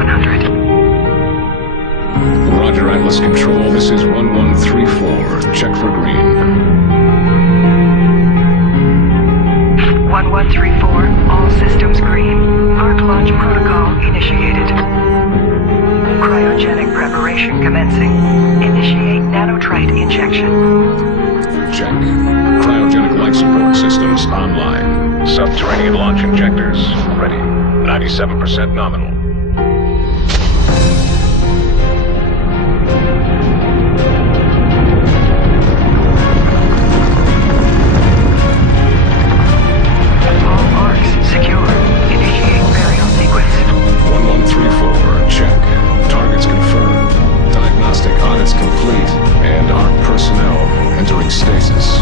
100. Roger, Atlas Control. This is 1134. Check for green. 1134. All systems green. Arc launch protocol initiated. Cryogenic preparation commencing. Initiate nanotrite injection. Check. Cryogenic life support systems online. Subterranean launch injectors ready. 97% nominal. All arcs secure. Initiate burial sequence. 1134. Check. Targets confirmed. Diagnostic audits complete. And our personnel entering stasis.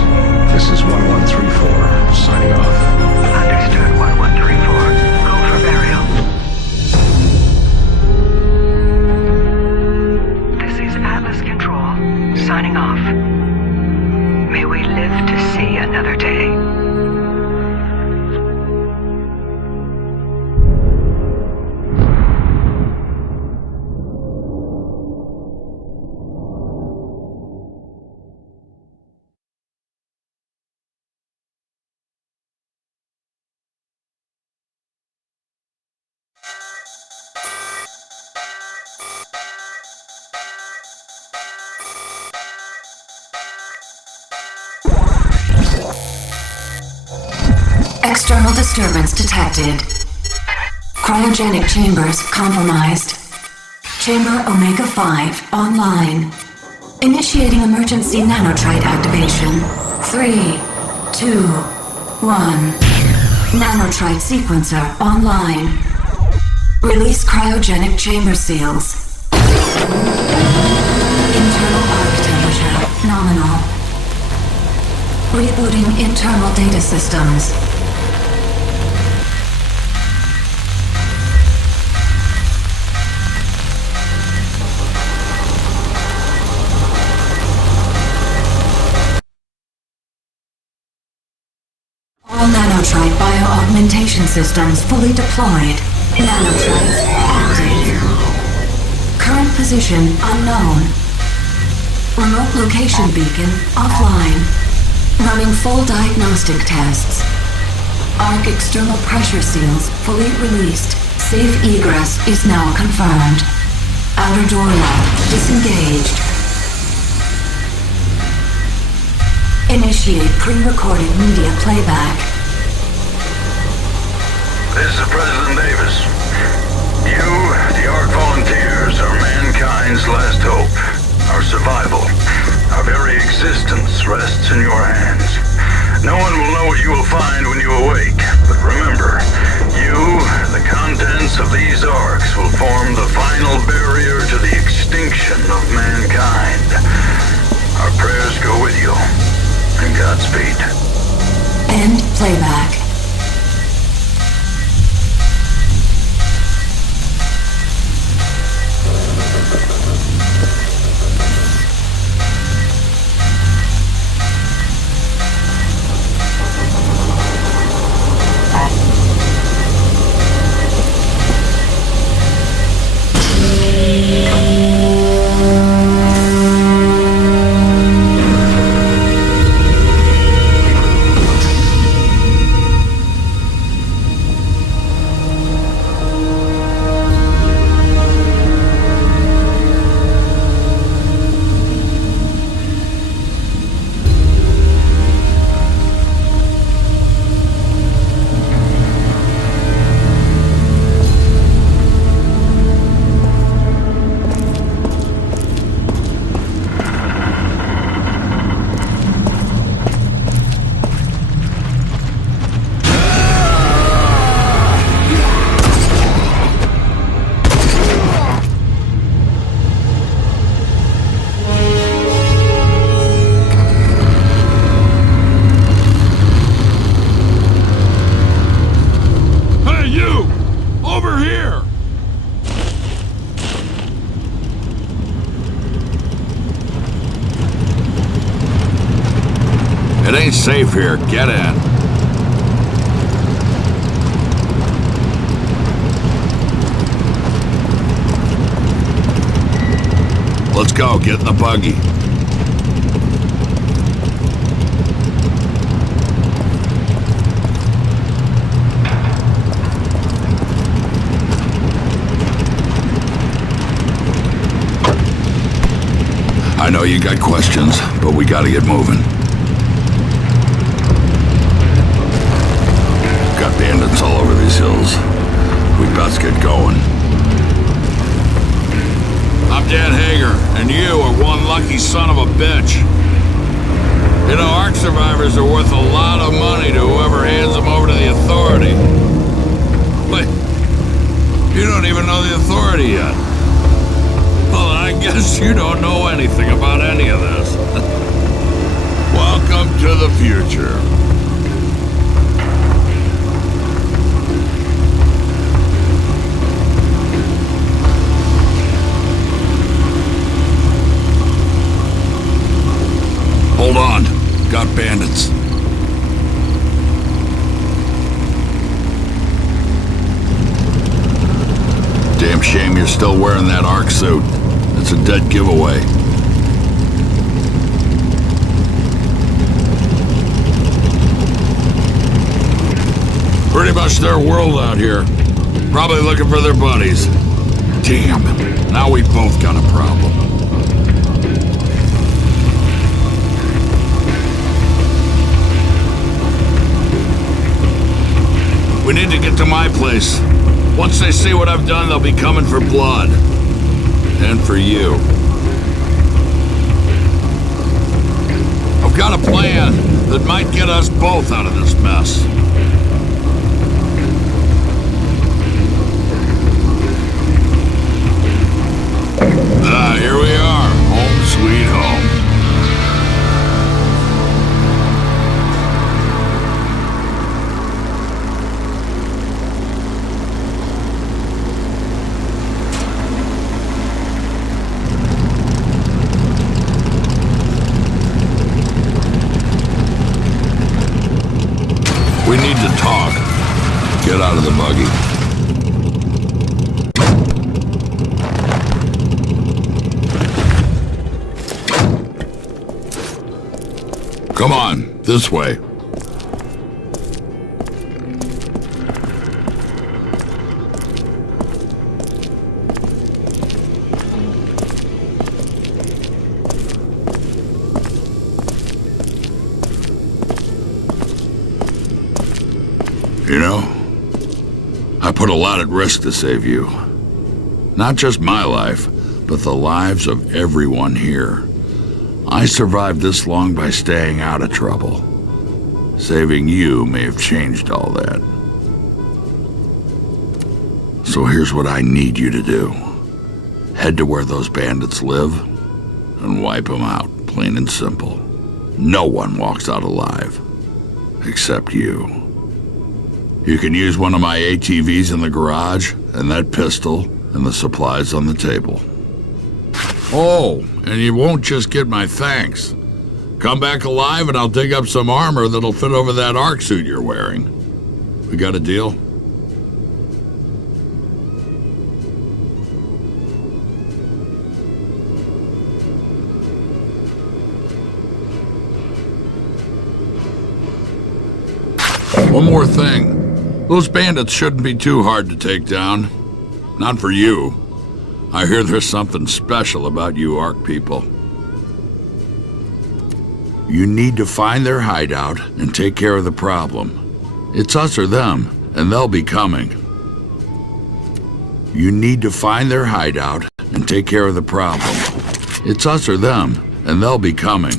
This is 1134. Signing off. Understood, 1134. Go for burial. This is Atlas Control. Signing off. May we live to see another day. External disturbance detected. Cryogenic chambers compromised. Chamber Omega-5 online. Initiating emergency nanotrite activation. 3, 2, 1. Nanotrite sequencer online. Release cryogenic chamber seals. Internal arc temperature nominal. Rebooting internal data systems. All nanotrite bio-augmentation systems fully deployed. Nanotrites active. Current position unknown. Remote location beacon offline. Running full diagnostic tests. Arc external pressure seals fully released. Safe egress is now confirmed. Outer door lock disengaged. Initiate pre-recorded media playback. This is President Davis. You, the Ark Volunteers, are mankind's last hope. Our survival, our very existence rests in your hands. No one will know what you will find when you awake, but remember, you, the contents of these arcs, will form the final barrier to the extinction of mankind. Our prayers go with you, and Godspeed. End playback. It ain't safe here. Get in. Let's go, get in the buggy. I know you got questions, but we gotta get moving. Got bandits all over these hills. We best get going. I'm Dan Hager, and you are one lucky son of a bitch. You know, ARC survivors are worth a lot of money to whoever hands them over to the Authority. Wait, you don't even know the Authority yet. Well, I guess you don't know anything about any of this. Welcome to the future. Hold on. Got bandits. Damn shame you're still wearing that ARC suit. It's a dead giveaway. Pretty much their world out here. Probably looking for their buddies. Damn, now we both got a problem. We need to get to my place. Once they see what I've done, they'll be coming for blood. And for you. I've got a plan that might get us both out of this mess. Here we are. Home sweet home. We need to talk. Get out of the buggy. Come on, this way. You know, I put a lot at risk to save you. Not just my life, but the lives of everyone here. I survived this long by staying out of trouble. Saving you may have changed all that. So here's what I need you to do. Head to where those bandits live and wipe them out, plain and simple. No one walks out alive, except you. You can use one of my ATVs in the garage, and that pistol, and the supplies on the table. Oh, and you won't just get my thanks. Come back alive and I'll dig up some armor that'll fit over that ARC suit you're wearing. We got a deal? One more thing. Those bandits shouldn't be too hard to take down. Not for you. I hear there's something special about you ARC people. You need to find their hideout and take care of the problem. It's us or them, and they'll be coming. You need to find their hideout and take care of the problem. It's us or them, and they'll be coming.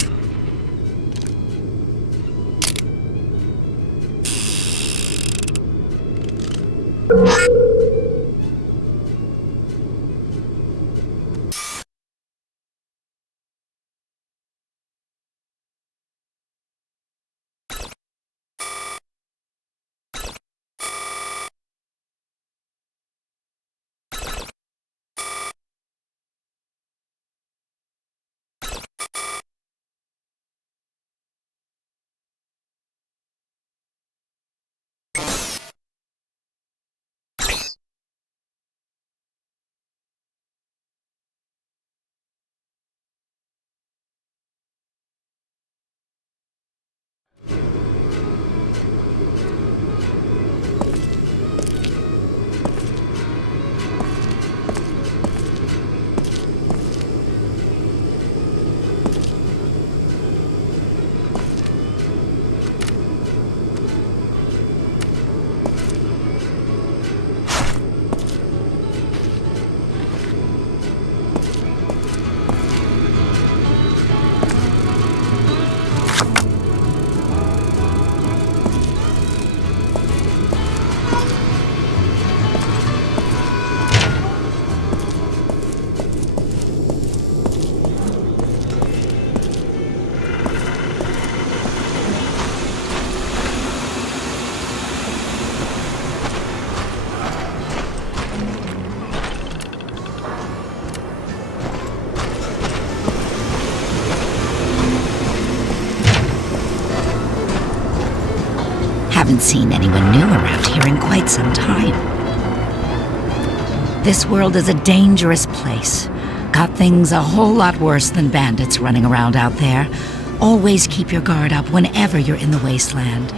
haven't seen anyone new around here in quite some time. This world is a dangerous place. Got things a whole lot worse than bandits running around out there. Always keep your guard up whenever you're in the wasteland.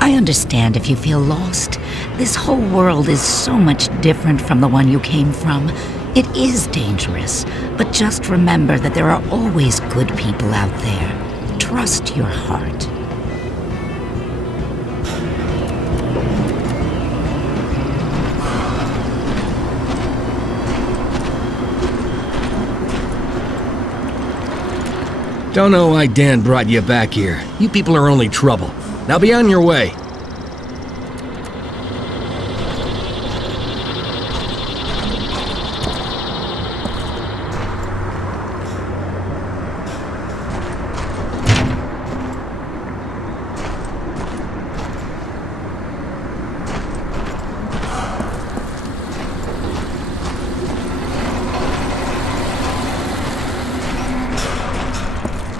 I understand if you feel lost. This whole world is so much different from the one you came from. It is dangerous, but just remember that there are always good people out there. Trust your heart. Don't know why Dan brought you back here. You people are only trouble. Now be on your way.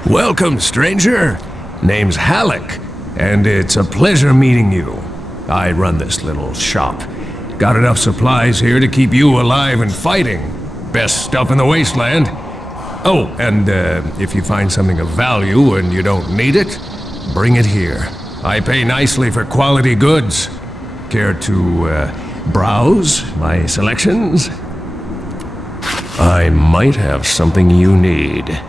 Welcome, stranger. Name's Halleck, and it's a pleasure meeting you. I run this little shop. Got enough supplies here to keep you alive and fighting. Best stuff in the wasteland. Oh, and if you find something of value and you don't need it, bring it here. I pay nicely for quality goods. Care to browse my selections? I might have something you need.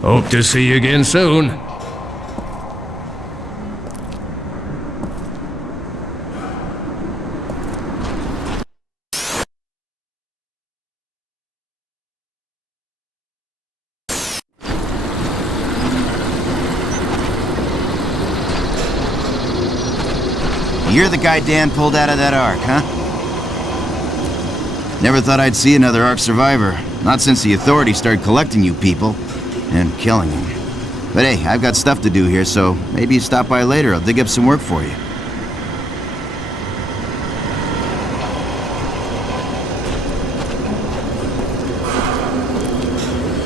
Hope to see you again soon. You're the guy Dan pulled out of that Ark, huh? Never thought I'd see another Ark survivor. Not since the authorities started collecting you people. And killing him. But hey, I've got stuff to do here, so maybe you stop by later. I'll dig up some work for you.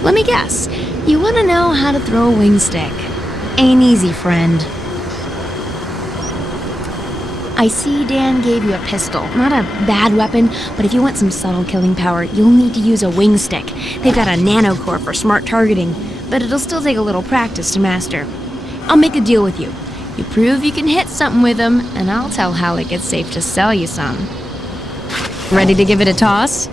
Let me guess. You want to know how to throw a wing stick. Ain't easy, friend. I see Dan gave you a pistol. Not a bad weapon, but if you want some subtle killing power, you'll need to use a wing stick. They've got a nanocore for smart targeting, but it'll still take a little practice to master. I'll make a deal with you. You prove you can hit something with them, and I'll tell Halleck it's safe to sell you some. Ready to give it a toss?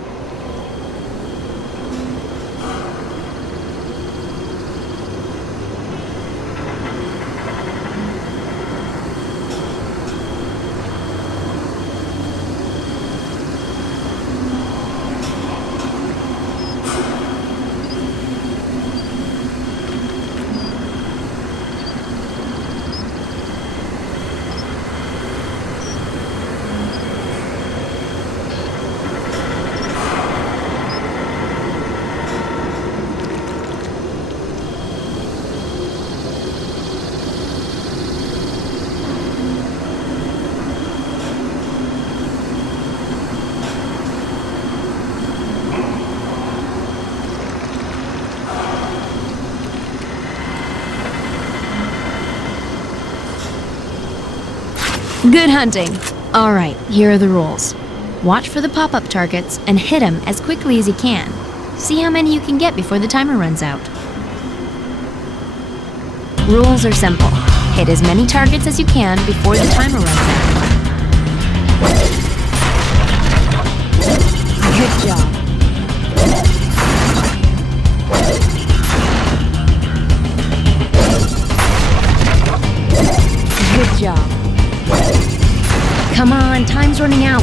Good hunting. All right, here are the rules. Watch for the pop-up targets and hit them as quickly as you can. See how many you can get before the timer runs out. Rules are simple. Hit as many targets as you can before the timer runs out. Good job. Good job. Come on, time's running out.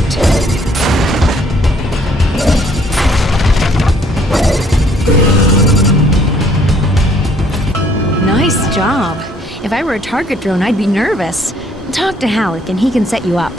Nice job. If I were a target drone, I'd be nervous. Talk to Halleck and he can set you up.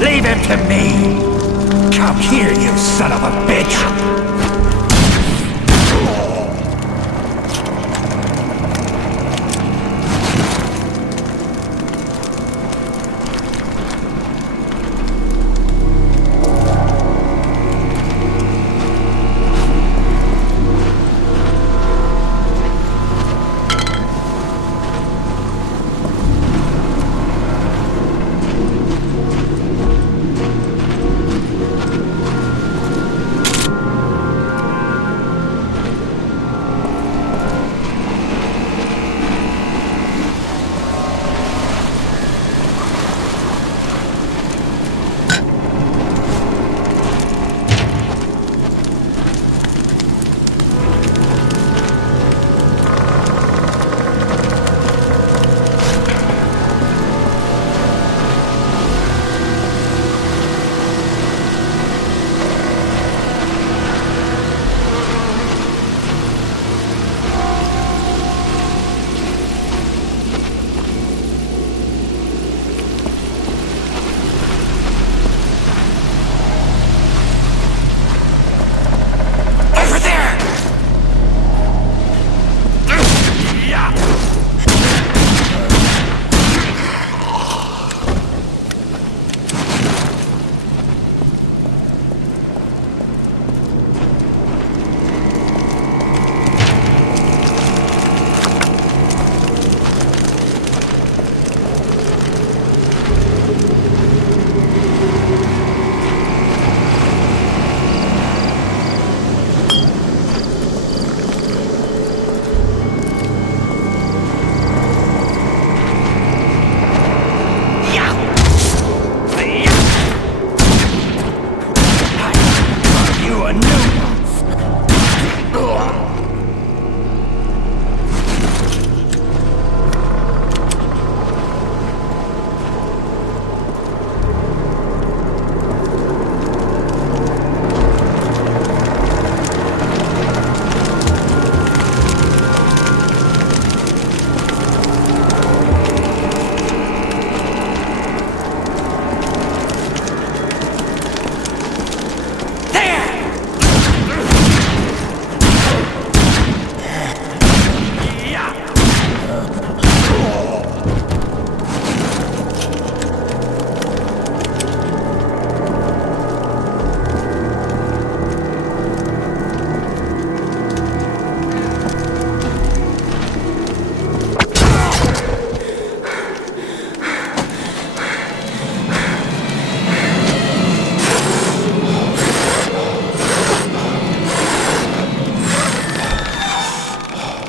Leave him to me! Come here, you son of a bitch!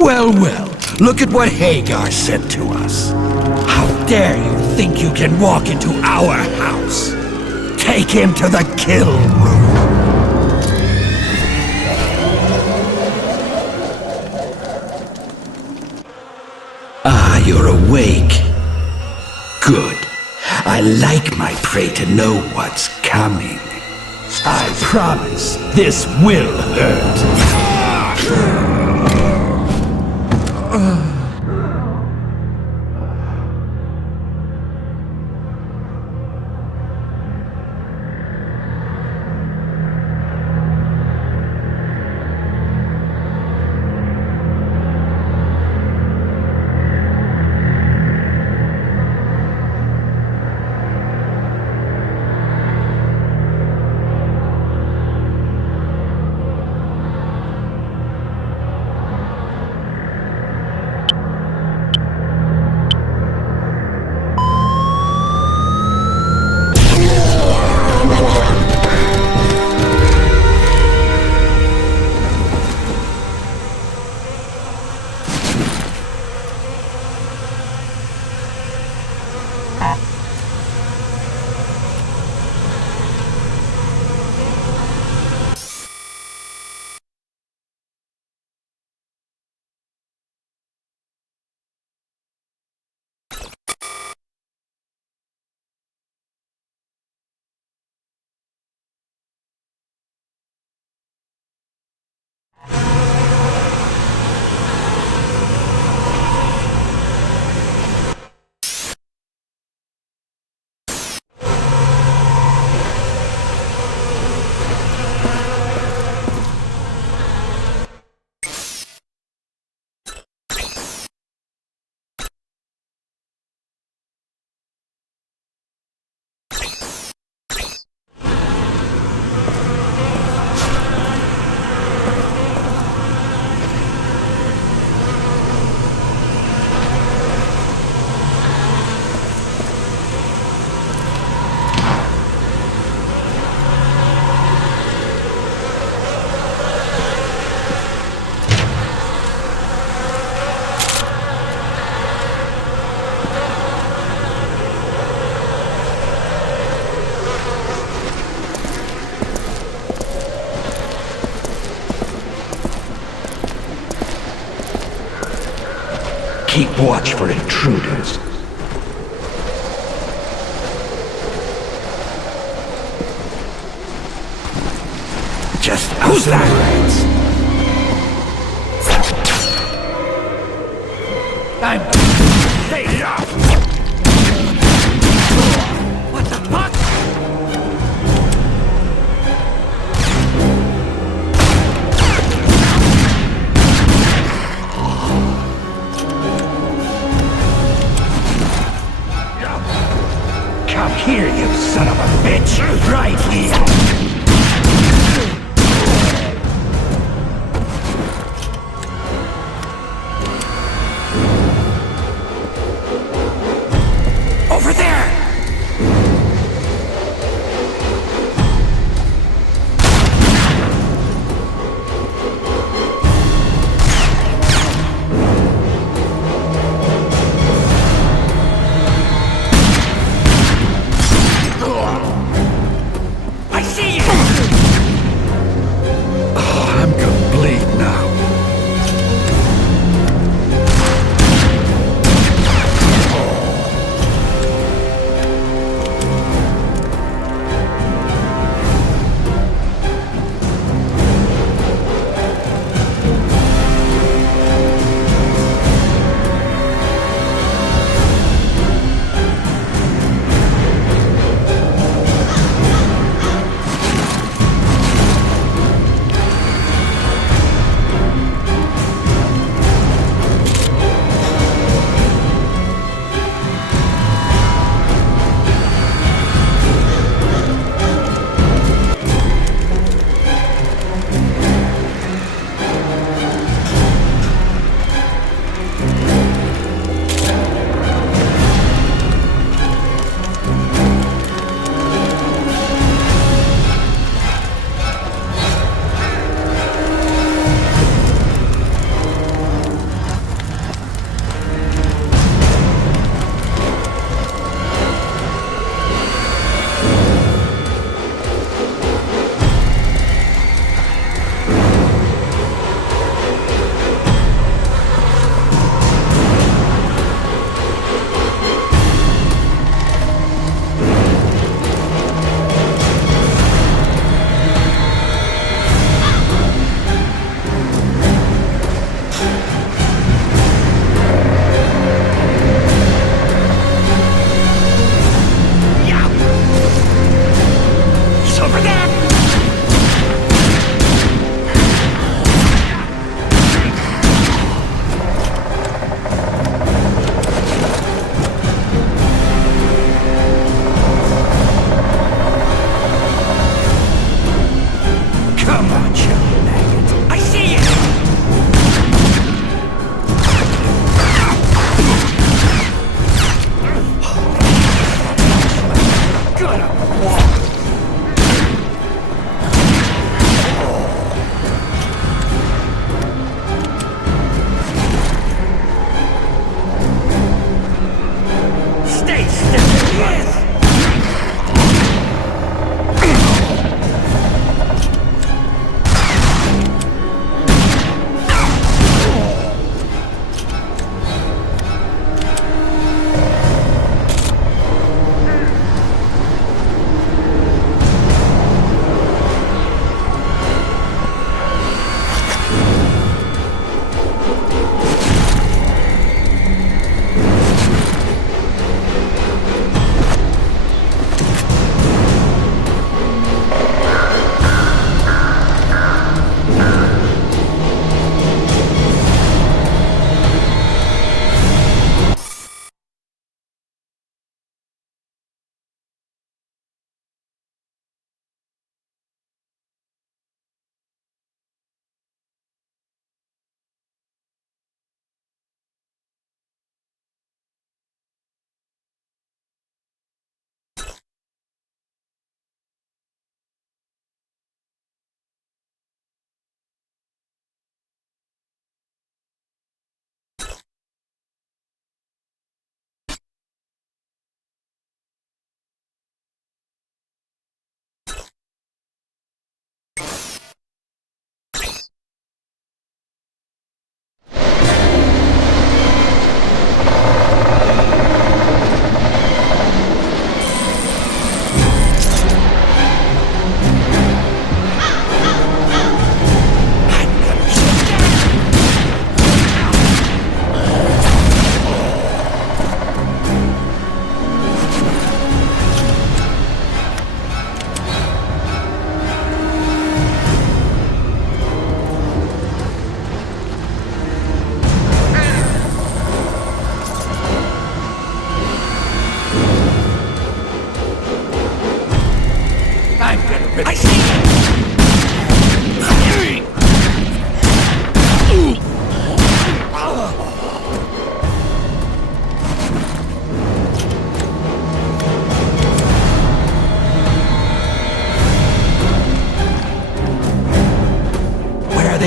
Well, well, look at what Hagar said to us. How dare you think you can walk into our house? Take him to the kill room. Ah, you're awake. Good. I like my prey to know what's coming. I promise this will hurt. Keep watch for intruders. Just who's that? I'm... Hey, what the fuck? Come here, you son of a bitch! Right here! Over there! I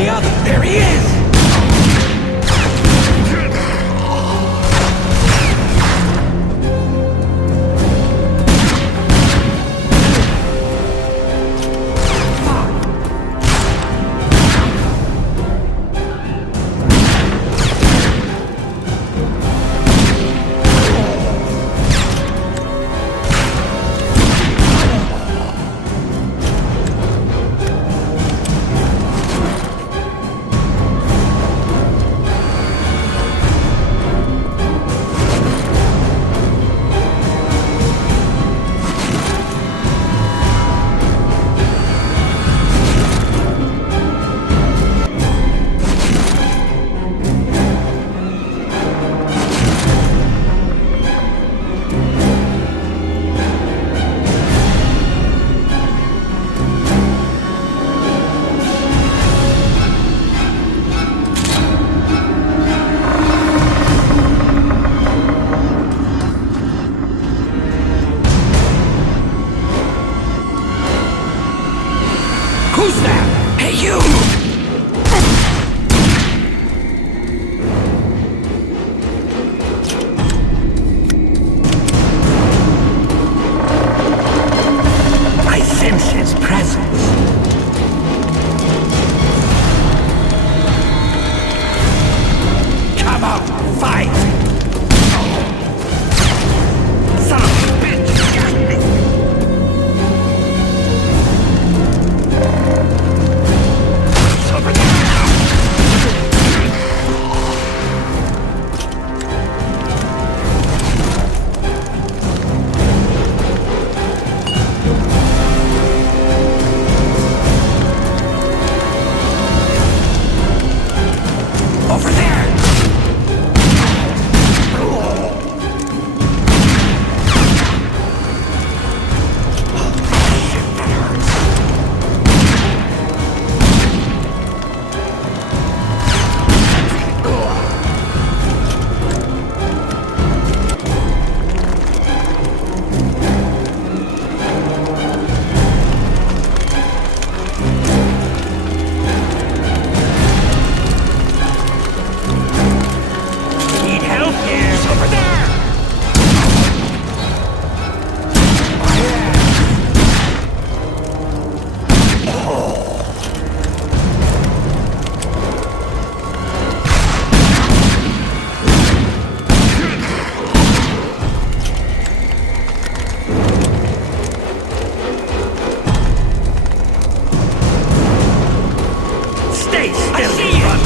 the other. There he is! Who's that? Hey, you! I sense his presence. Come on, fight! Son of a bitch, you got me! Over there! Over there! Shit, that hurts. Need help? Yes, over there! Stay still, you run!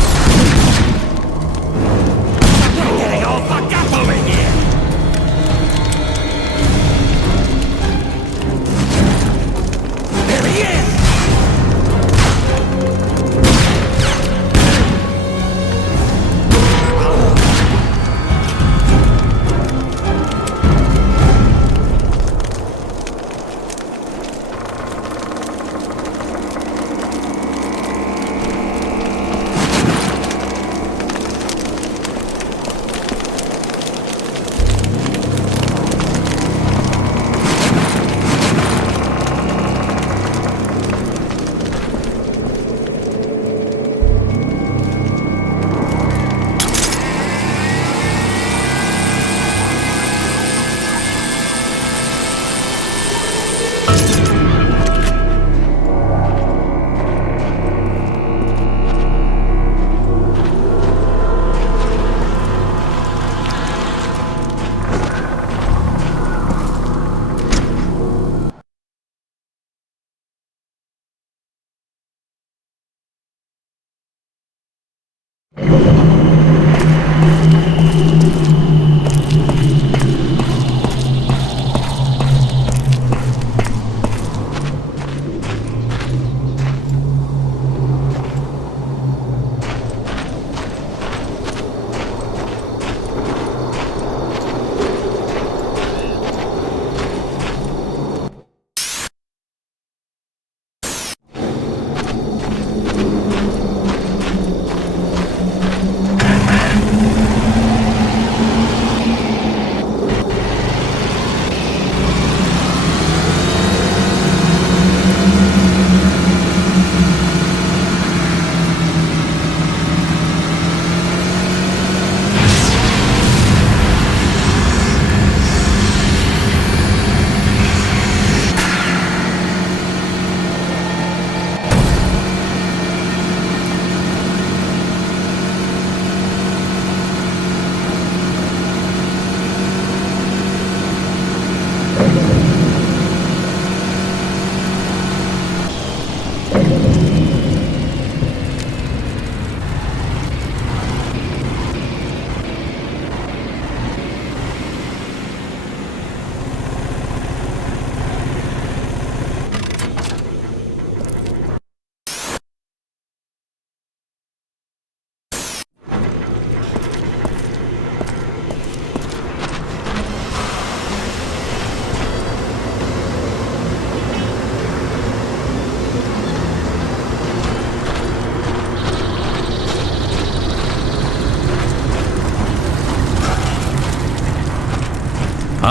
We're getting all fucked up over here! There he is!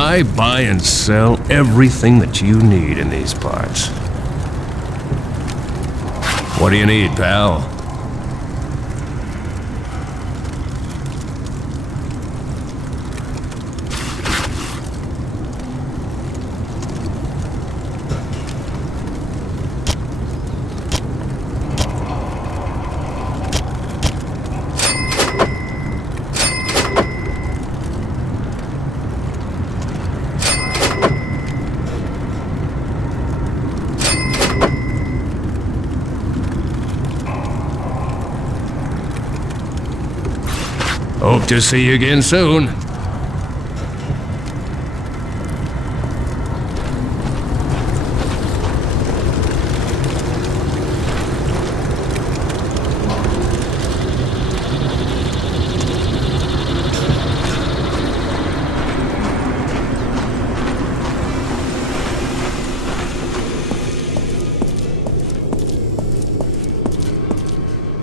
I buy and sell everything that you need in these parts. What do you need, pal? Hope to see you again soon.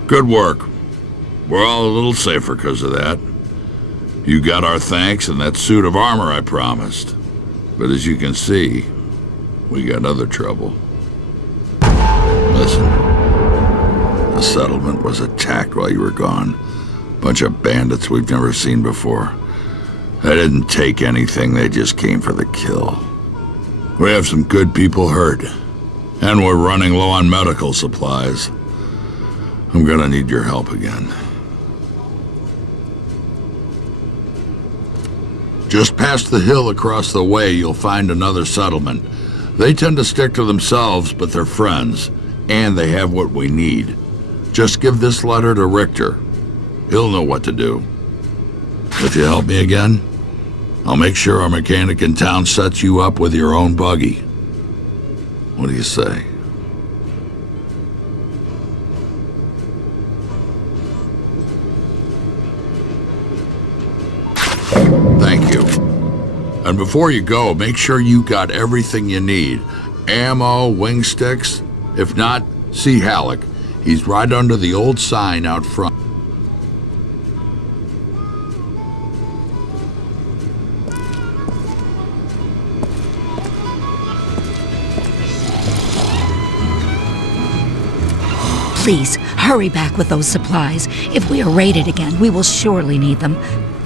Good work. We're all a little safer because of that. You got our thanks and that suit of armor I promised. But as you can see, we got other trouble. Listen, the settlement was attacked while you were gone. Bunch of bandits we've never seen before. They didn't take anything, they just came for the kill. We have some good people hurt, and we're running low on medical supplies. I'm gonna need your help again. Just past the hill across the way, you'll find another settlement. They tend to stick to themselves, but they're friends, and they have what we need. Just give this letter to Richter. He'll know what to do. If you help me again, I'll make sure our mechanic in town sets you up with your own buggy. What do you say? Thank you. And before you go, make sure you got everything you need. Ammo, wing sticks. If not, see Halleck. He's right under the old sign out front. Please, hurry back with those supplies. If we are raided again, we will surely need them.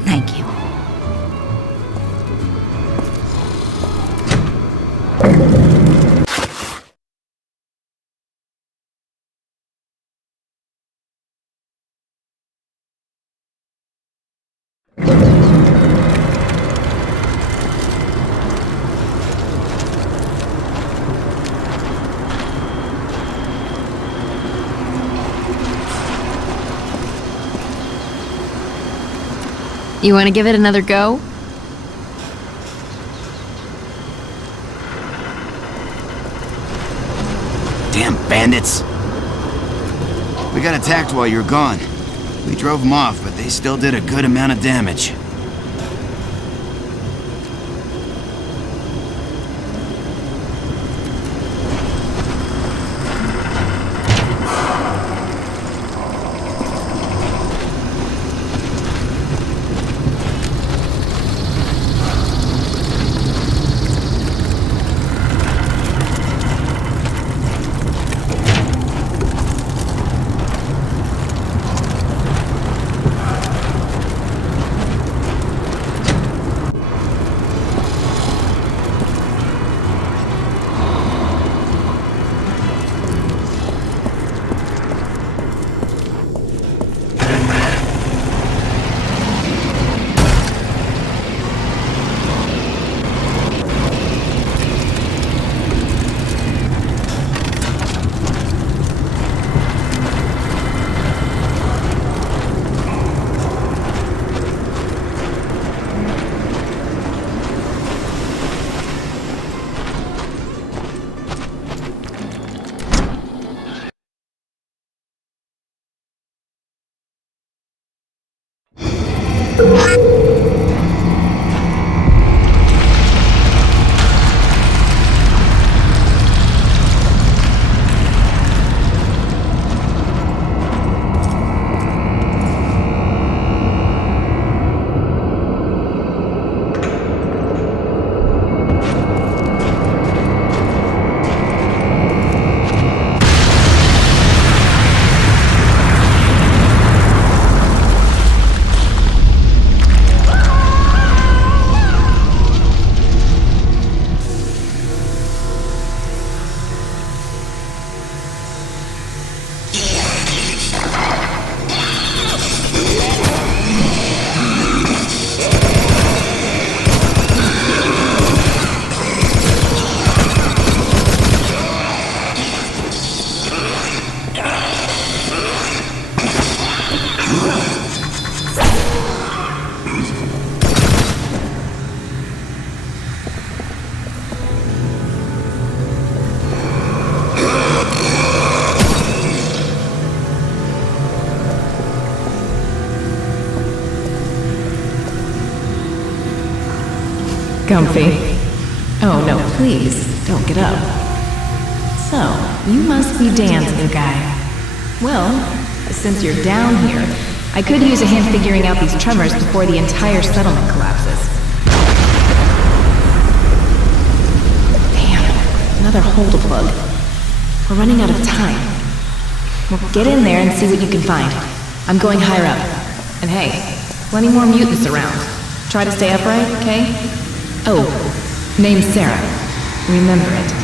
Thank you. You want to give it another go? Damn bandits. We got attacked while you were gone. We drove them off, but they still did a good amount of damage. comfy. Oh no, please, don't get up. So, you must be Dan's new guy. Well, since you're down here, I could use a hand figuring out these tremors before the entire settlement collapses. Damn, another hole to plug. We're running out of time. Well, get in there and see what you can find. I'm going higher up. And hey, plenty more mutants around. Try to stay upright, okay? Oh, name's Sarah. Remember it.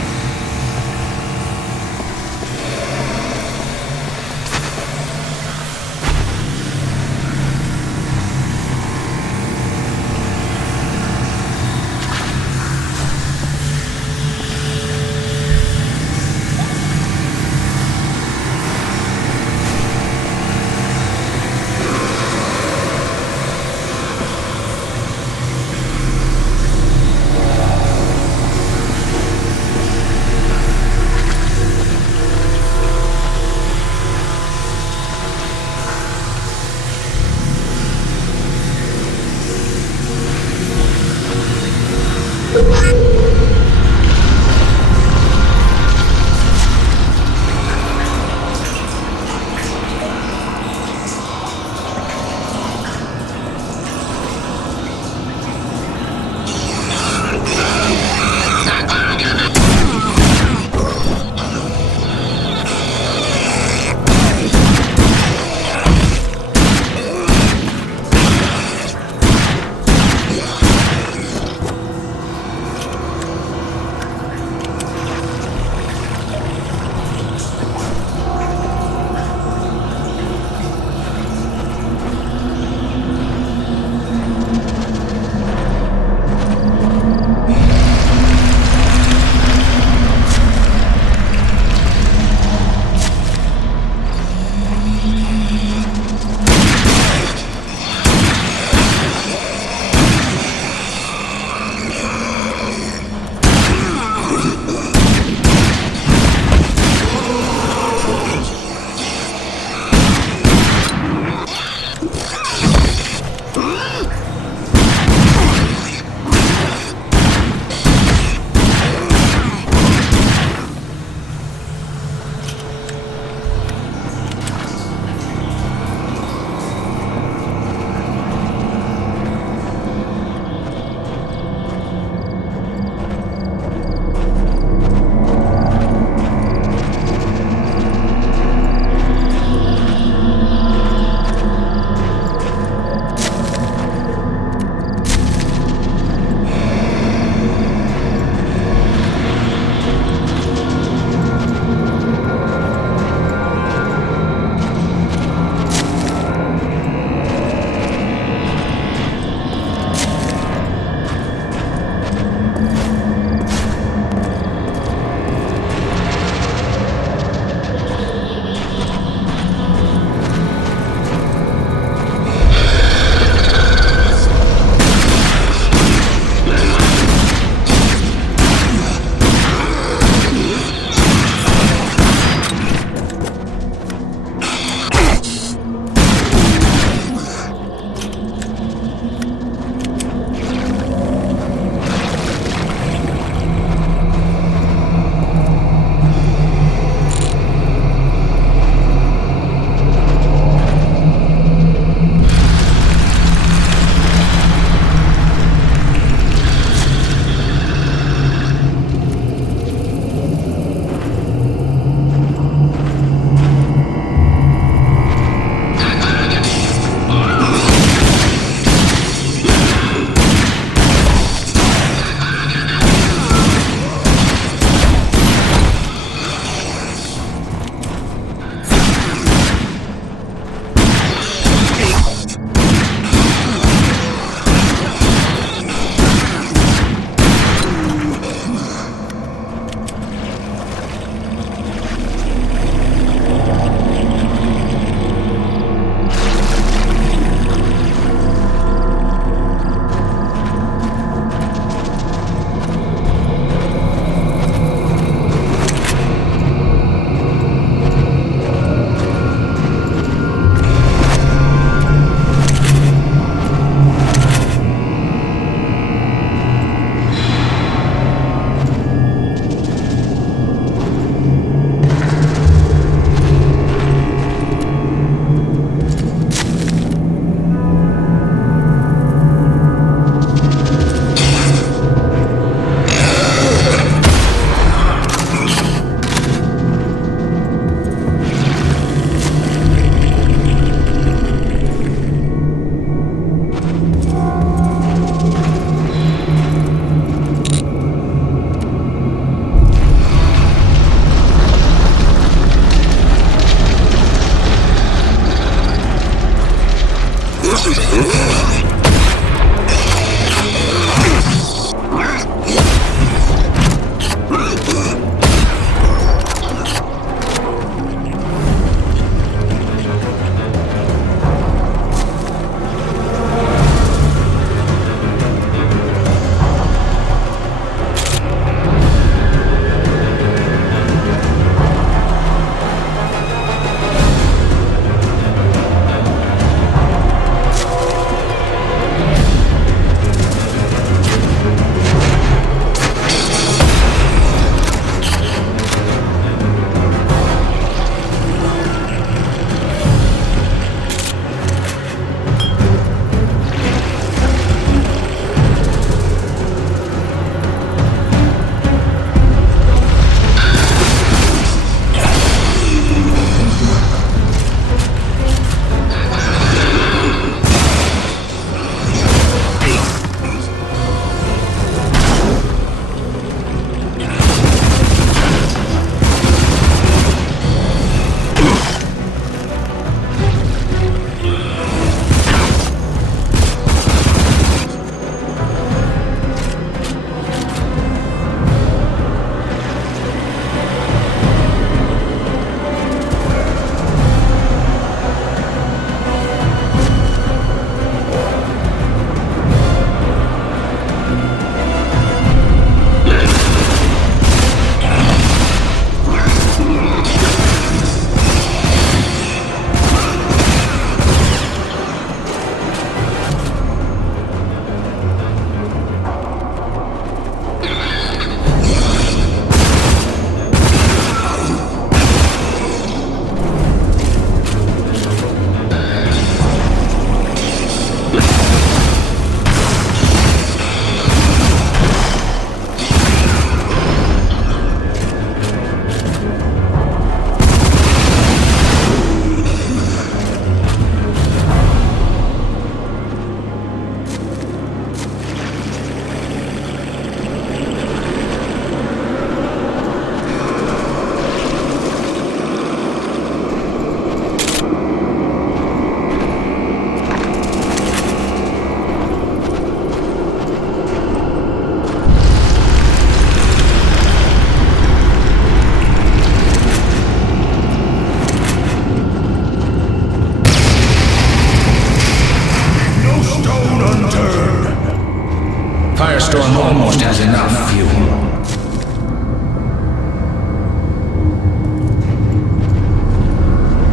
Firestorm almost has enough fuel.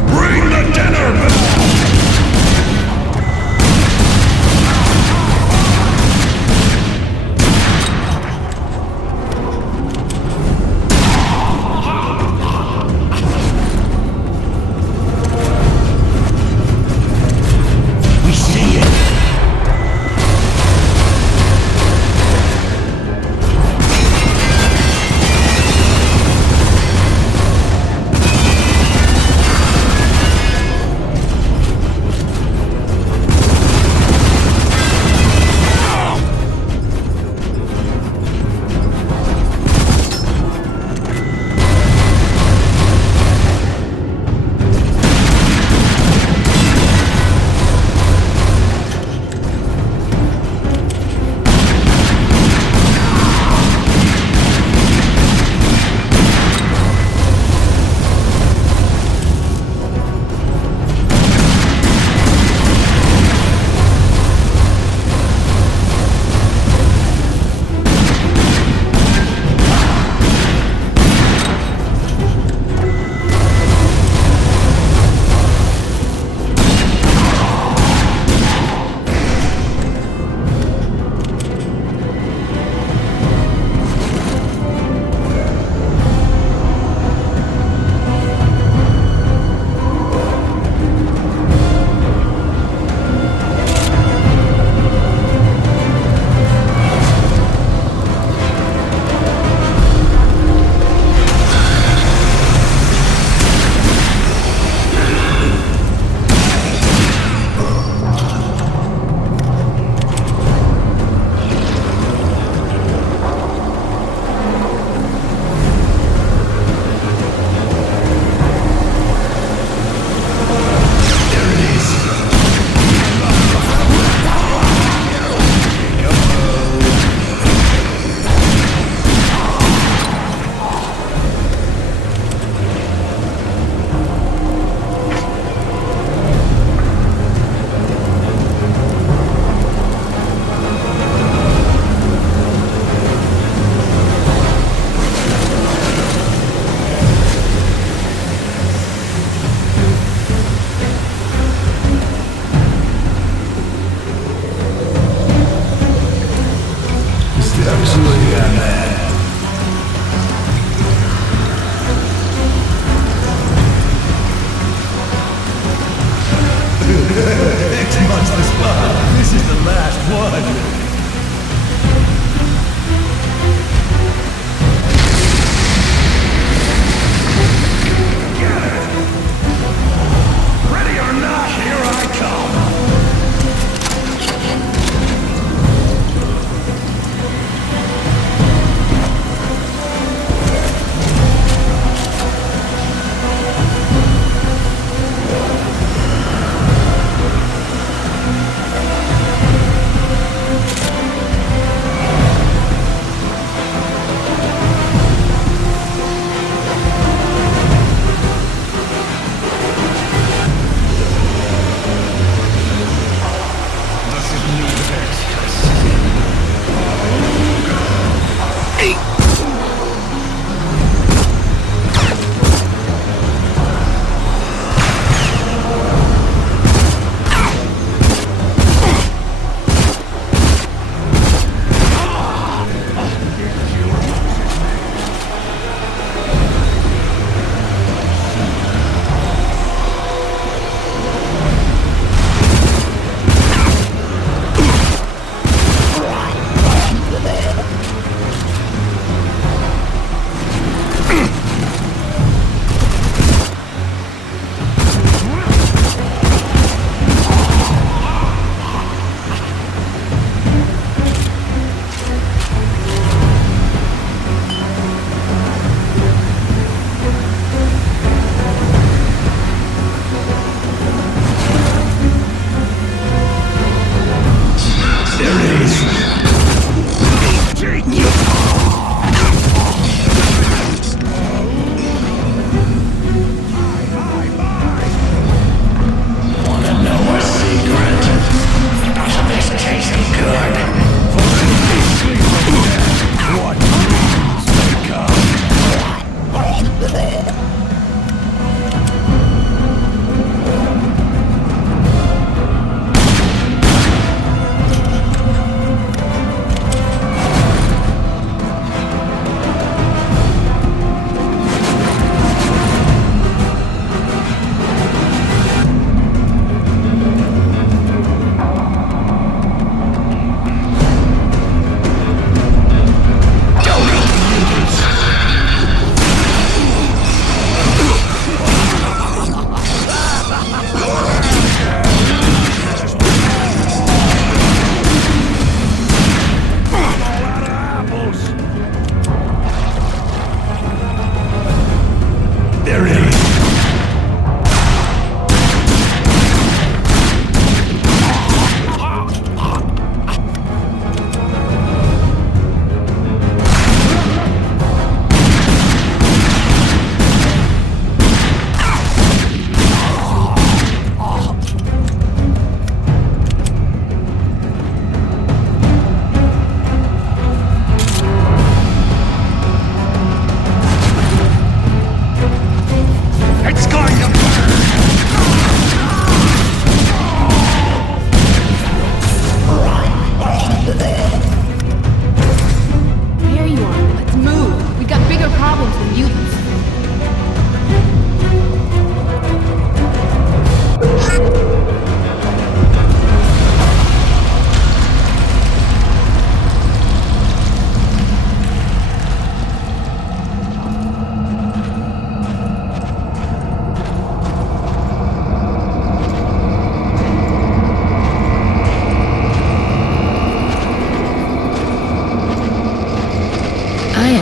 Bring the dinner back! X marks the spot. This is the last one. Ready or not, here I come.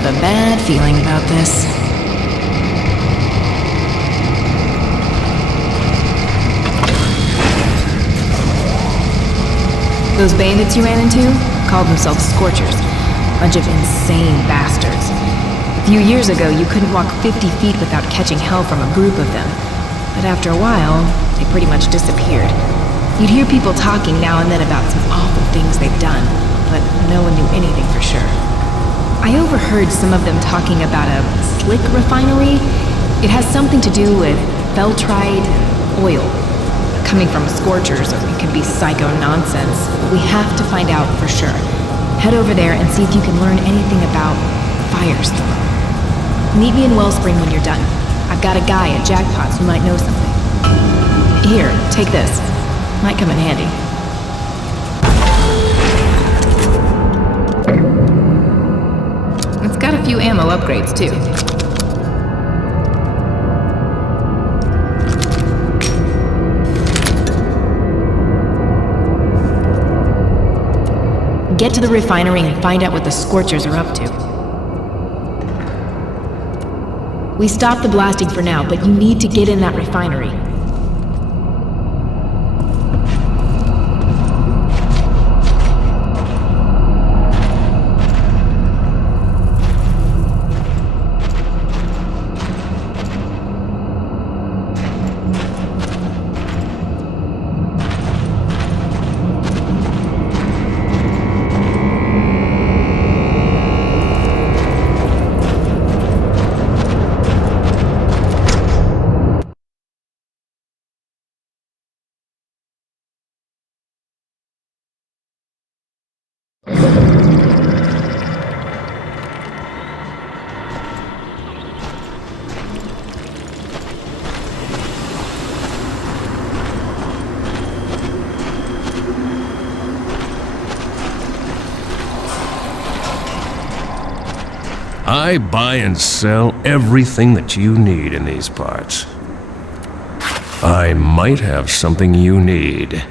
have a bad feeling about this. Those bandits you ran into called themselves Scorchers. Bunch of insane bastards. A few years ago, you couldn't walk 50 feet without catching hell from a group of them. But after a while, they pretty much disappeared. You'd hear people talking now and then about some awful things they've done, but no one knew anything for sure. I overheard some of them talking about a slick refinery. It has something to do with Feltrite oil. Coming from Scorchers, it could be psycho nonsense. We have to find out for sure. Head over there and see if you can learn anything about Firestorm. Meet me in Wellspring when you're done. I've got a guy at Jackpots who might know something. Here, take this. Might come in handy. It's got a few ammo upgrades, too. Get to the refinery and find out what the Scorchers are up to. We stopped the blasting for now, but you need to get in that refinery. I buy and sell everything that you need in these parts. I might have something you need.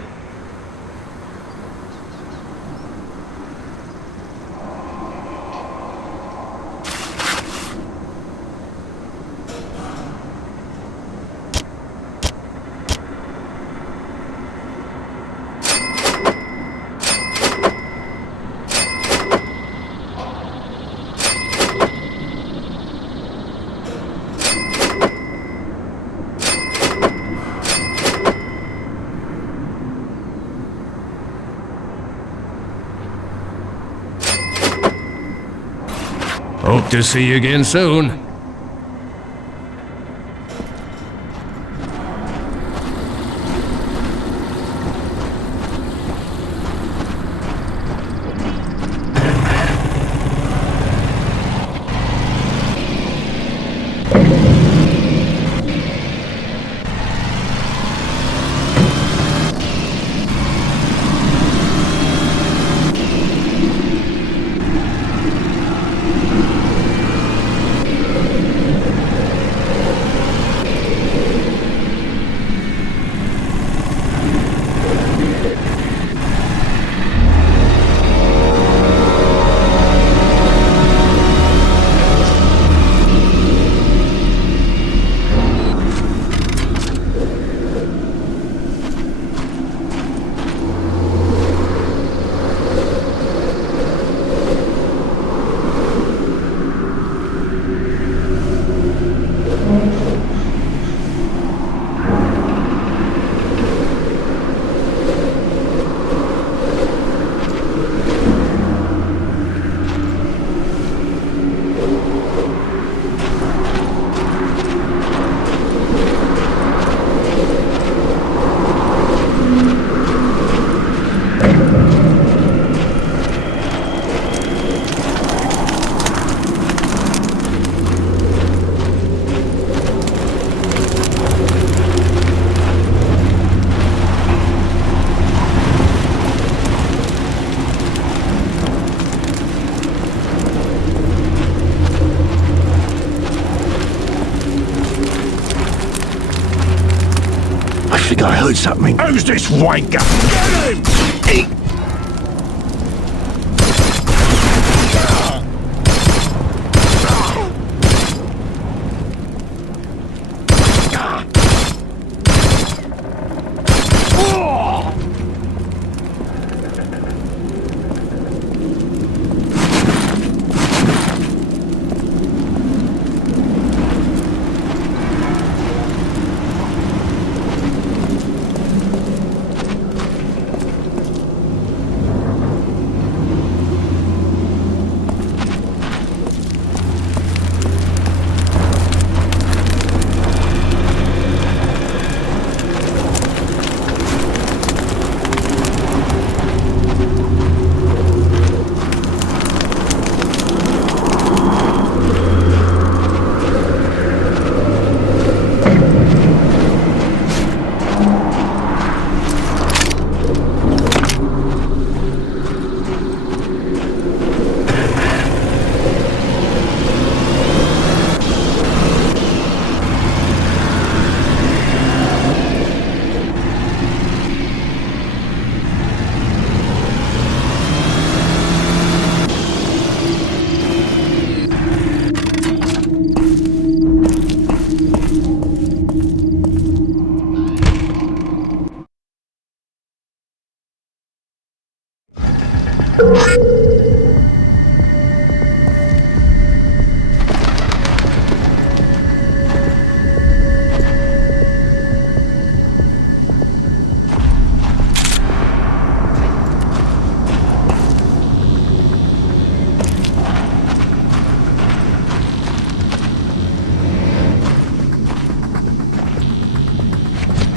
Hope to see you again soon. I think I heard something. Who's this wanker? Get him!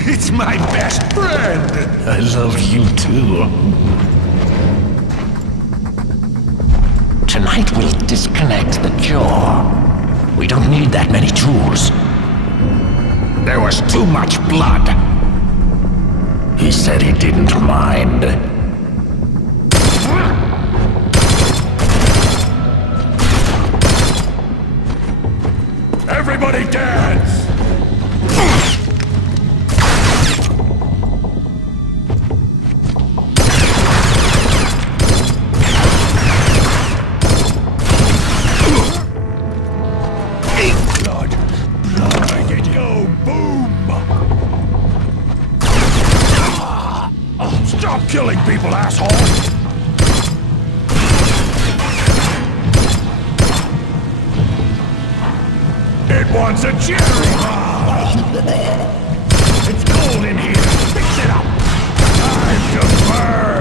It's my best friend! I love you too. Tonight we'll disconnect the jaw. We don't need that many tools. There was too much blood. He said he didn't mind. Everybody dance! Stop killing people, asshole! It wants a cherry bomb! It's cold in here! Fix it up! Time to burn!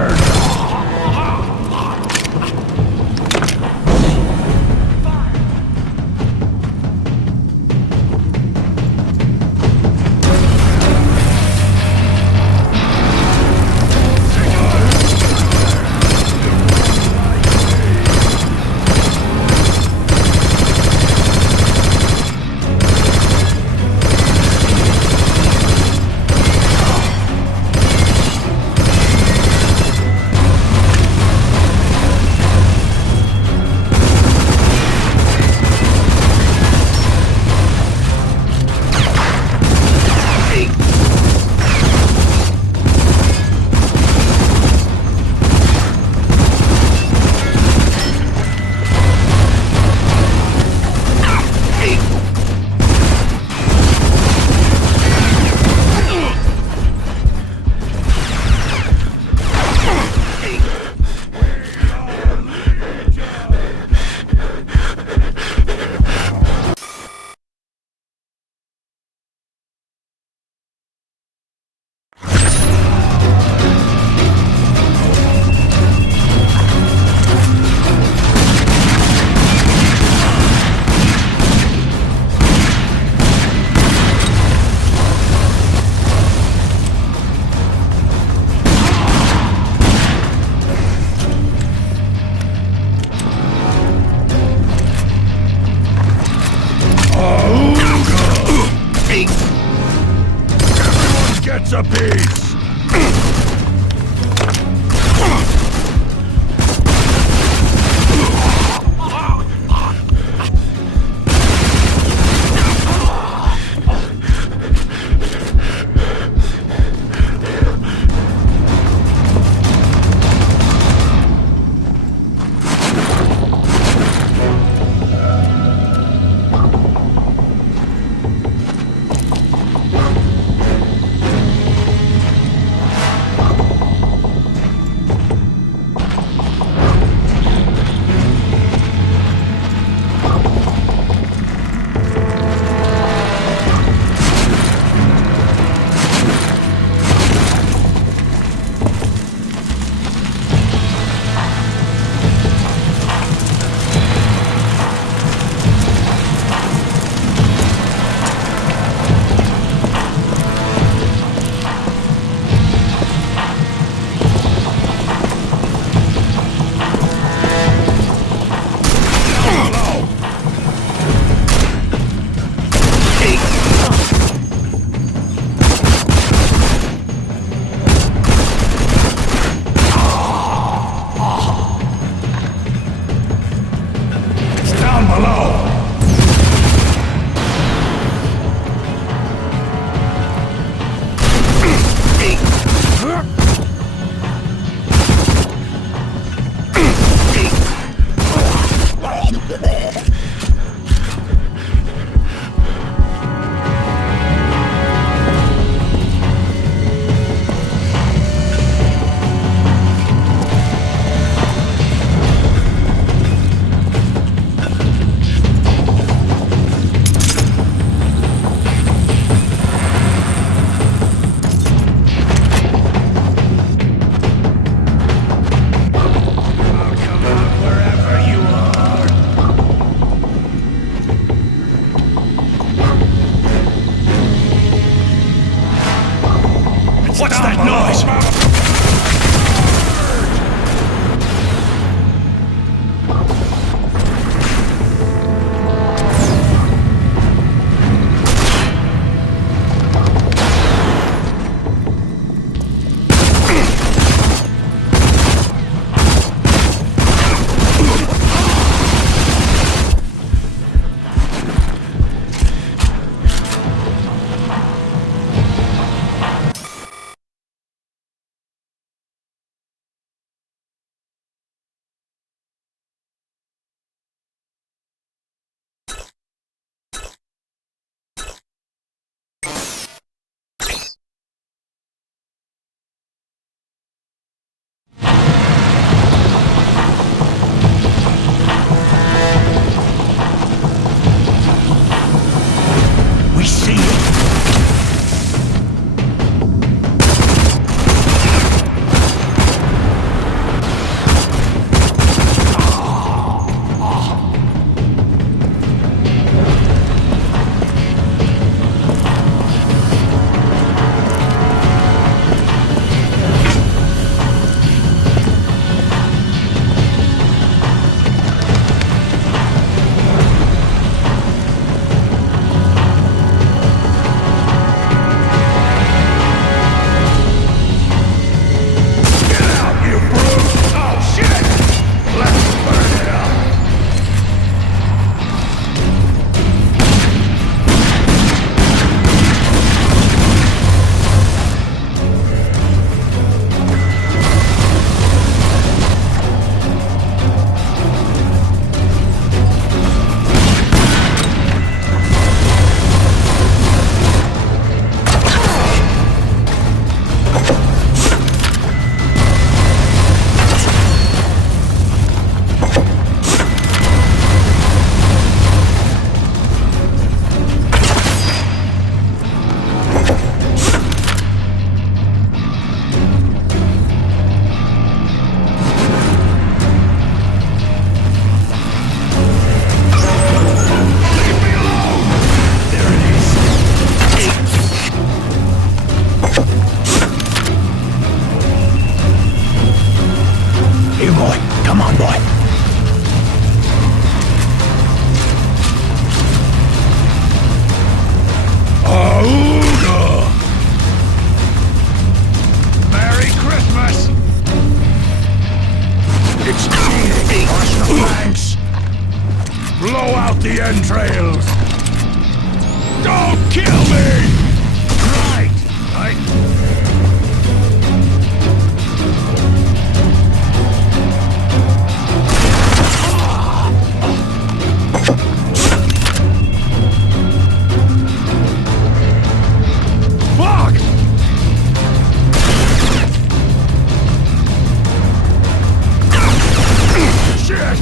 boys. We see it. Blow out the entrails! Don't kill me! Right! Fuck! Shit!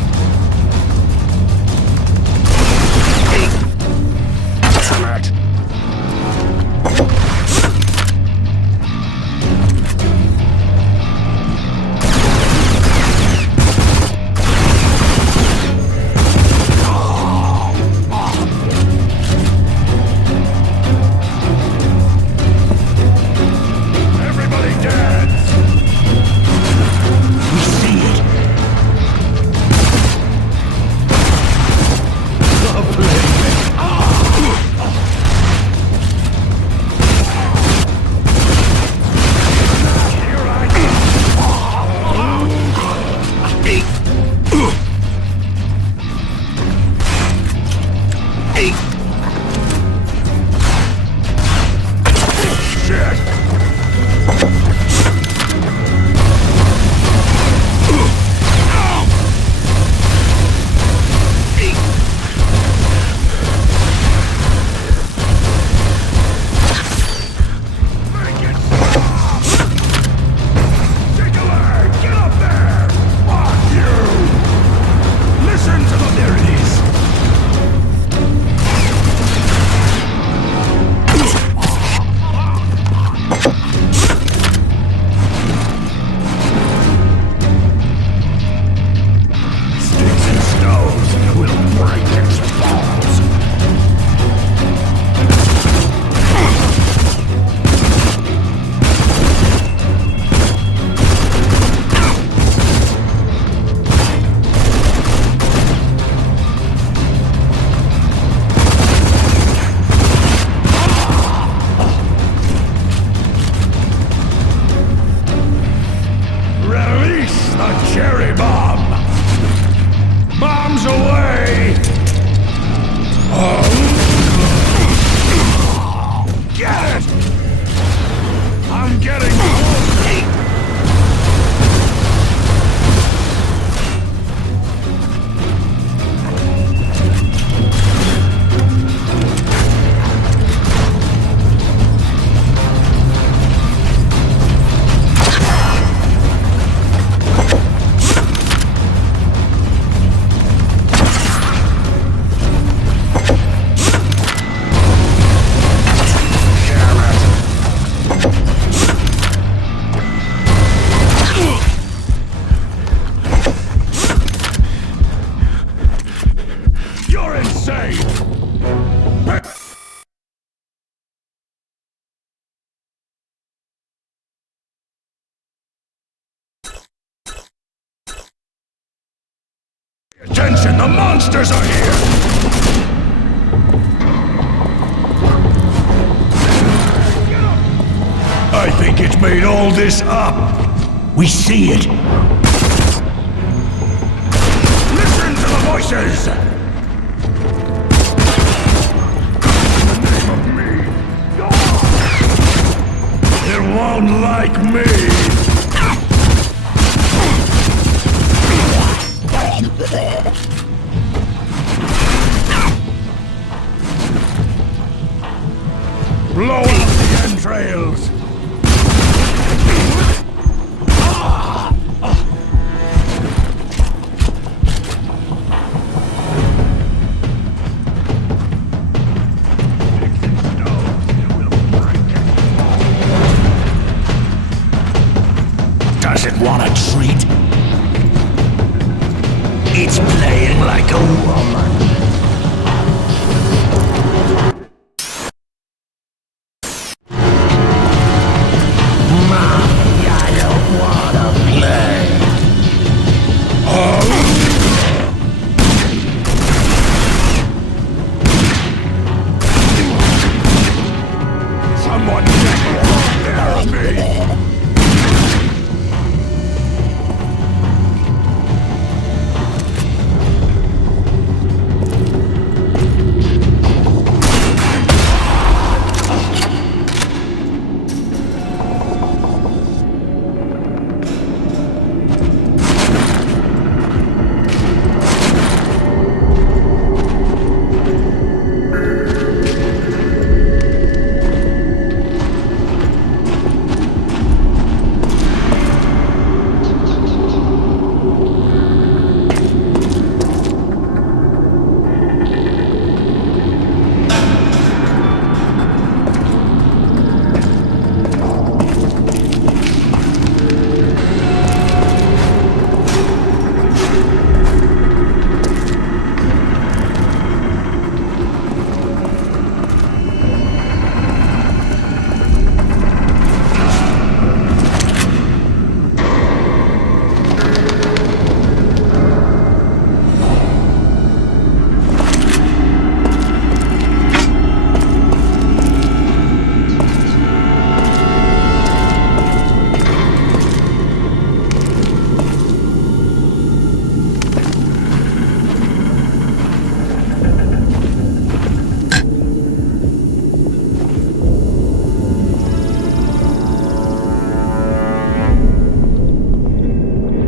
A cherry bomb! Bombs away! Get it! I'm getting heat! You're insane! Attention, the monsters are here! I think it's made all this up. We see it. Listen to the voices! It won't like me! Blow out the entrails! Does it want a treat? It's playing like a woman. Mommy, I don't wanna play. Someone take care of me!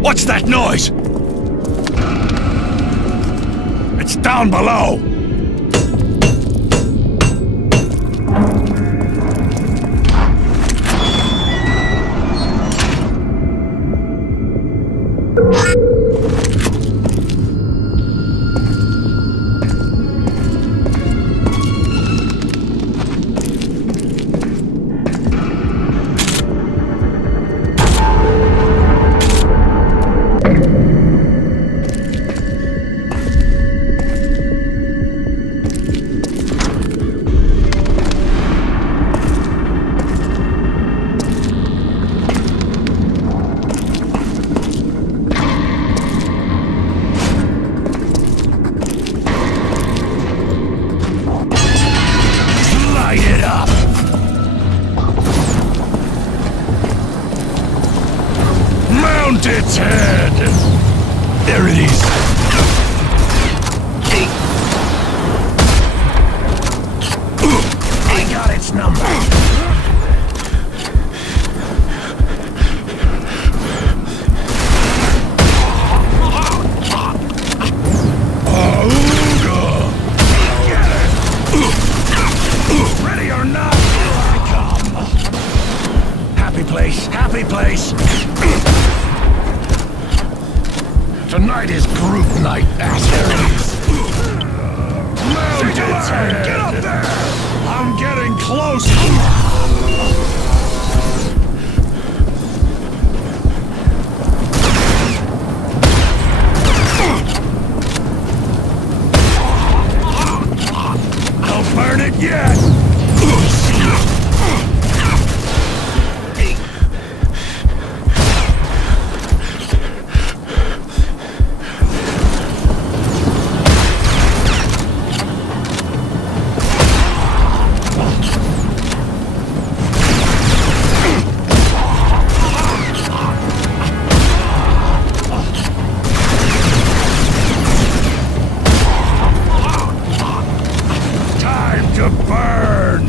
What's that noise? It's down below! want its head. There it is. I got its number. Ready or not, here I come. Happy place, happy place. Tonight is group night, assholes. Get up there! I'm getting close. I'll burn it yet! Time to burn!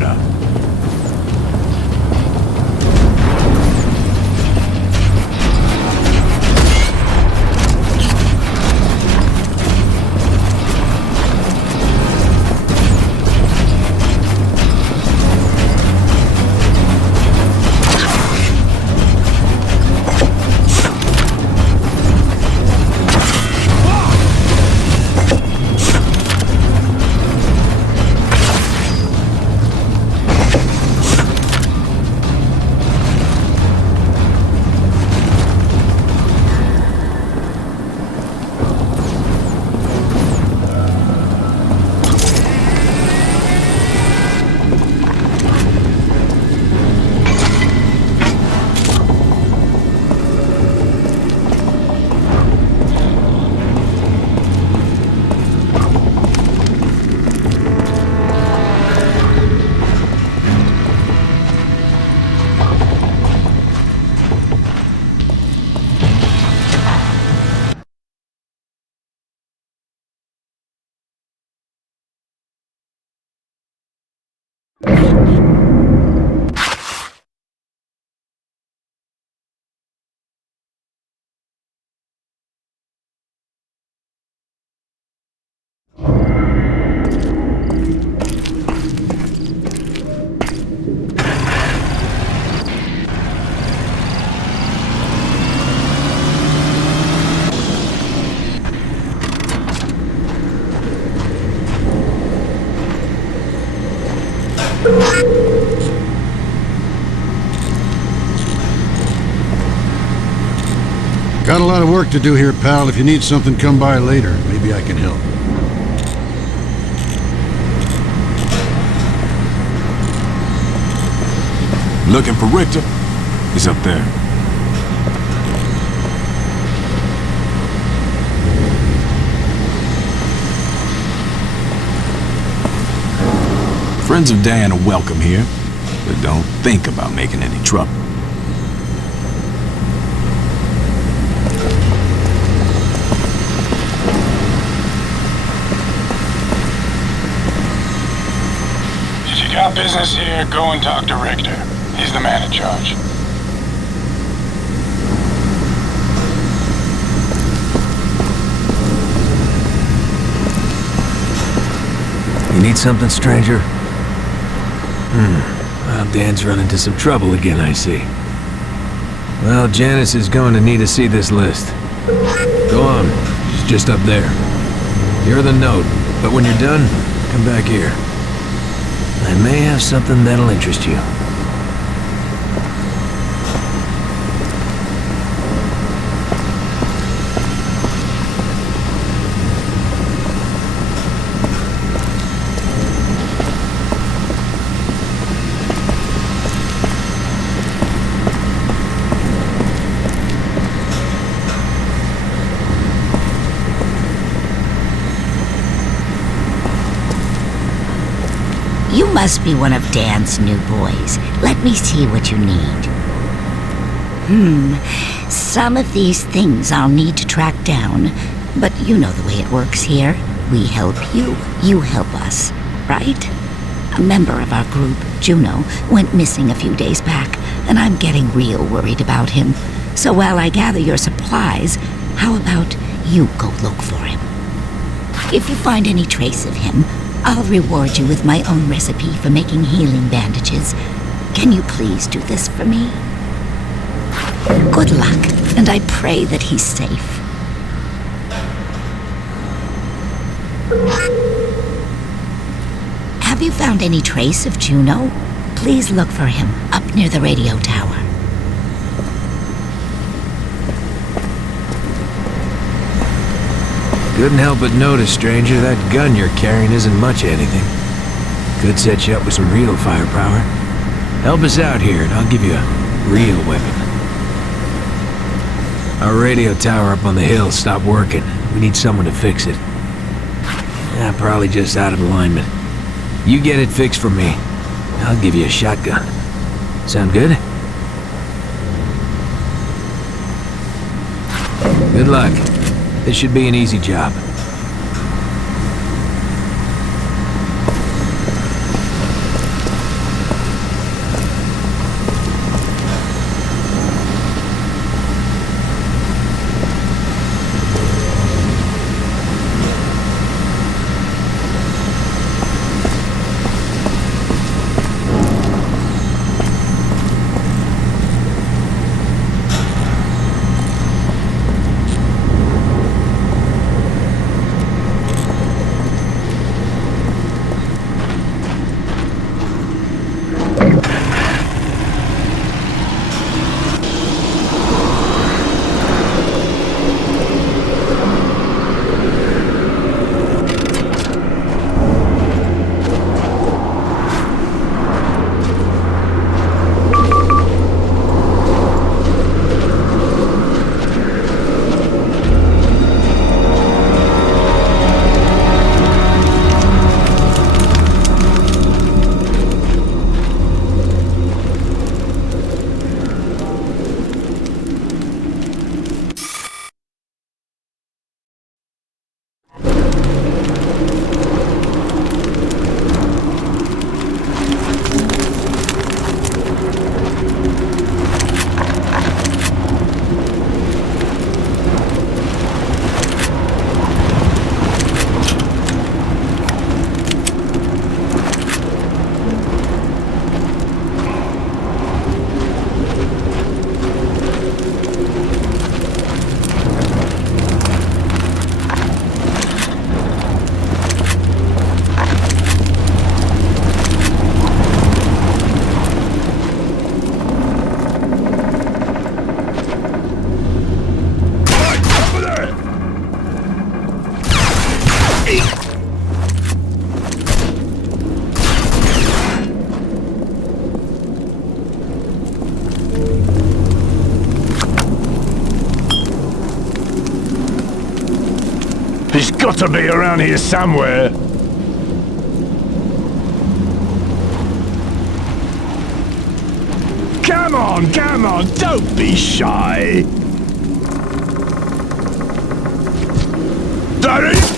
Got a lot of work to do here, pal. If you need something, come by later. Maybe I can help. Looking for Richter? He's up there. Friends of Dan are welcome here, but don't think about making any trouble. If you got business here, go and talk to Richter. He's the man in charge. You need something, stranger? Well, Dan's run into some trouble again, I see. Well, Janice is going to need to see this list. Go on. She's just up there. You're the note, but when you're done, come back here. I may have something that'll interest you. You must be one of Dan's new boys. Let me see what you need. Some of these things I'll need to track down, but you know the way it works here. We help you, you help us, right? A member of our group, Juno, went missing a few days back, and I'm getting real worried about him. So while I gather your supplies, how about you go look for him? If you find any trace of him, I'll reward you with my own recipe for making healing bandages. Can you please do this for me? Good luck, and I pray that he's safe. Have you found any trace of Juno? Please look for him up near the radio tower. Couldn't help but notice, stranger, that gun you're carrying isn't much of anything. Could set you up with some real firepower. Help us out here, and I'll give you a real weapon. Our radio tower up on the hill stopped working. We need someone to fix it. Probably just out of alignment. You get it fixed for me. I'll give you a shotgun. Sound good? Good luck. This should be an easy job. He's got to be around here somewhere. Come on, don't be shy. There he is.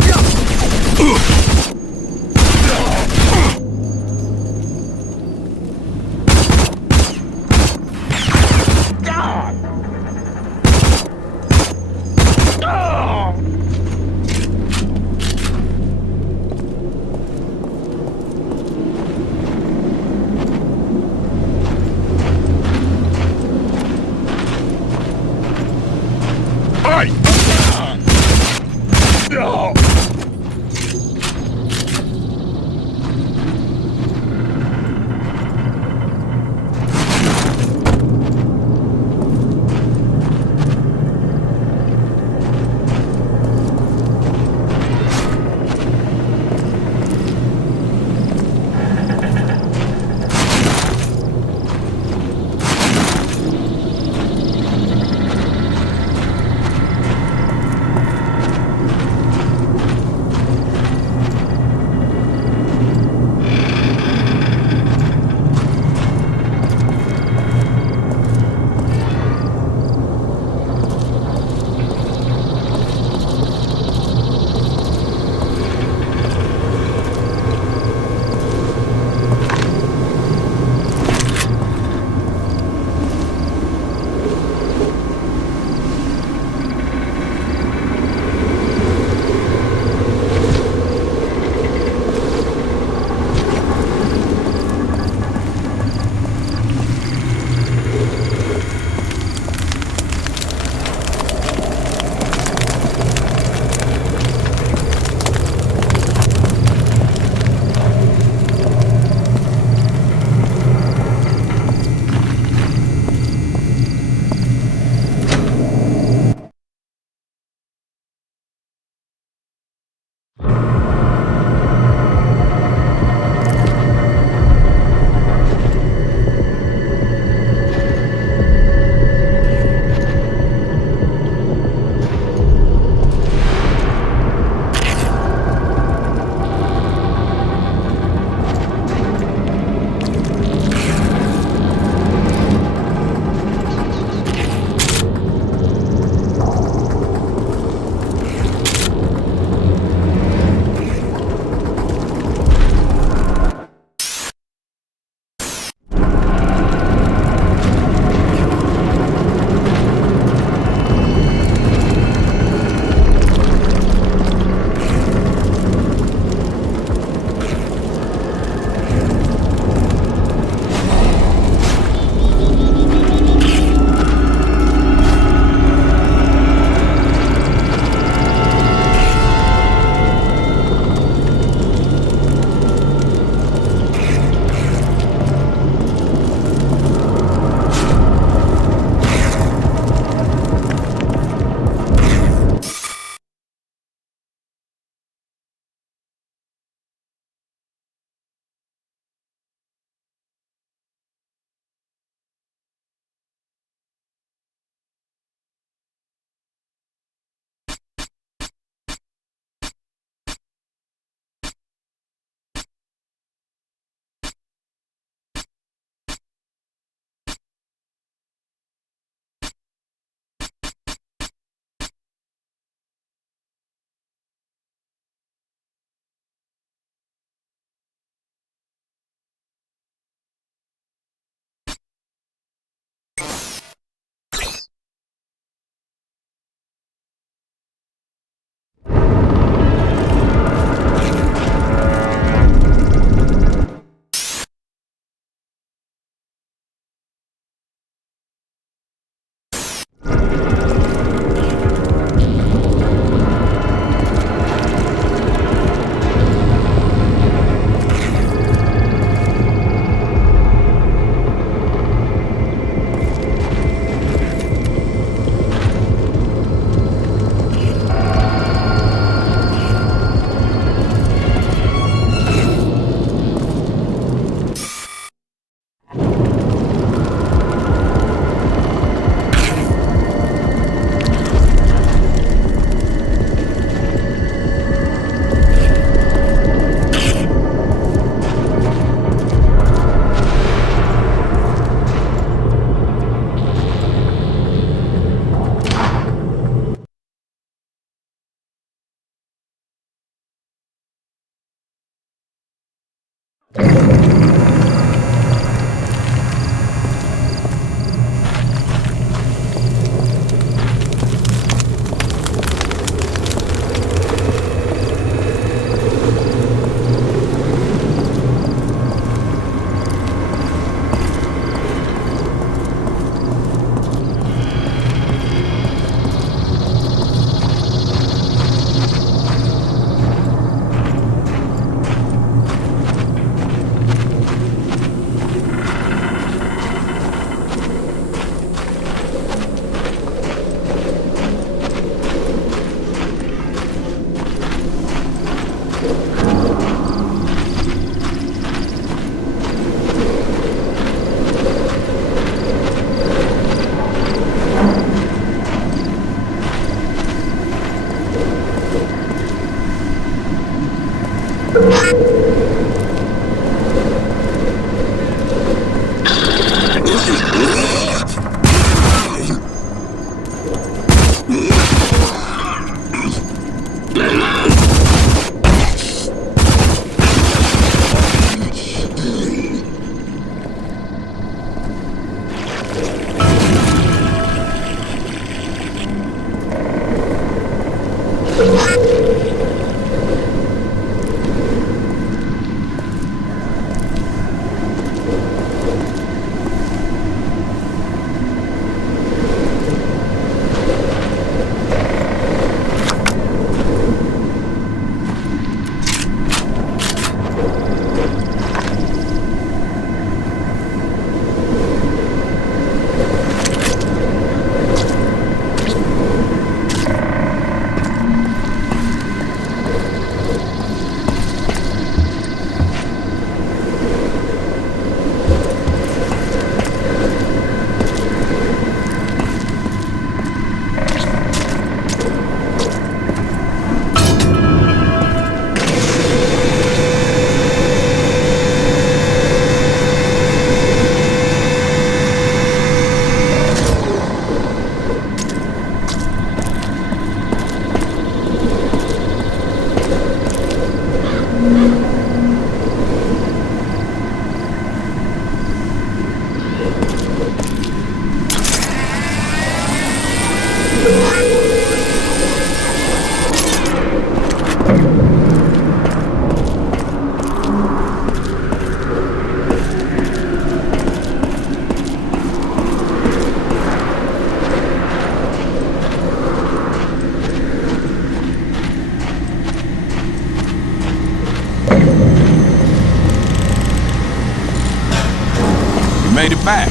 Made it back.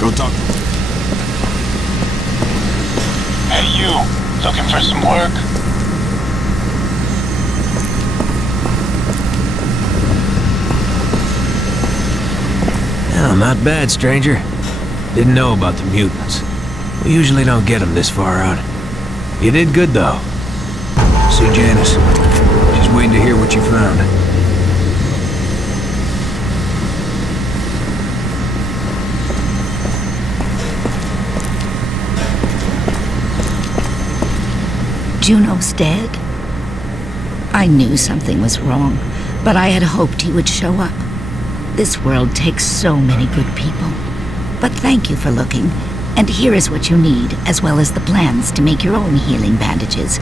Go talk to him. Hey, you. Looking for some work? Oh, not bad, stranger. Didn't know about the mutants. We usually don't get them this far out. You did good, though. See Janice. She's waiting to hear what you found. Juno's dead? I knew something was wrong, but I had hoped he would show up. This world takes so many good people. But thank you for looking, and here is what you need, as well as the plans to make your own healing bandages.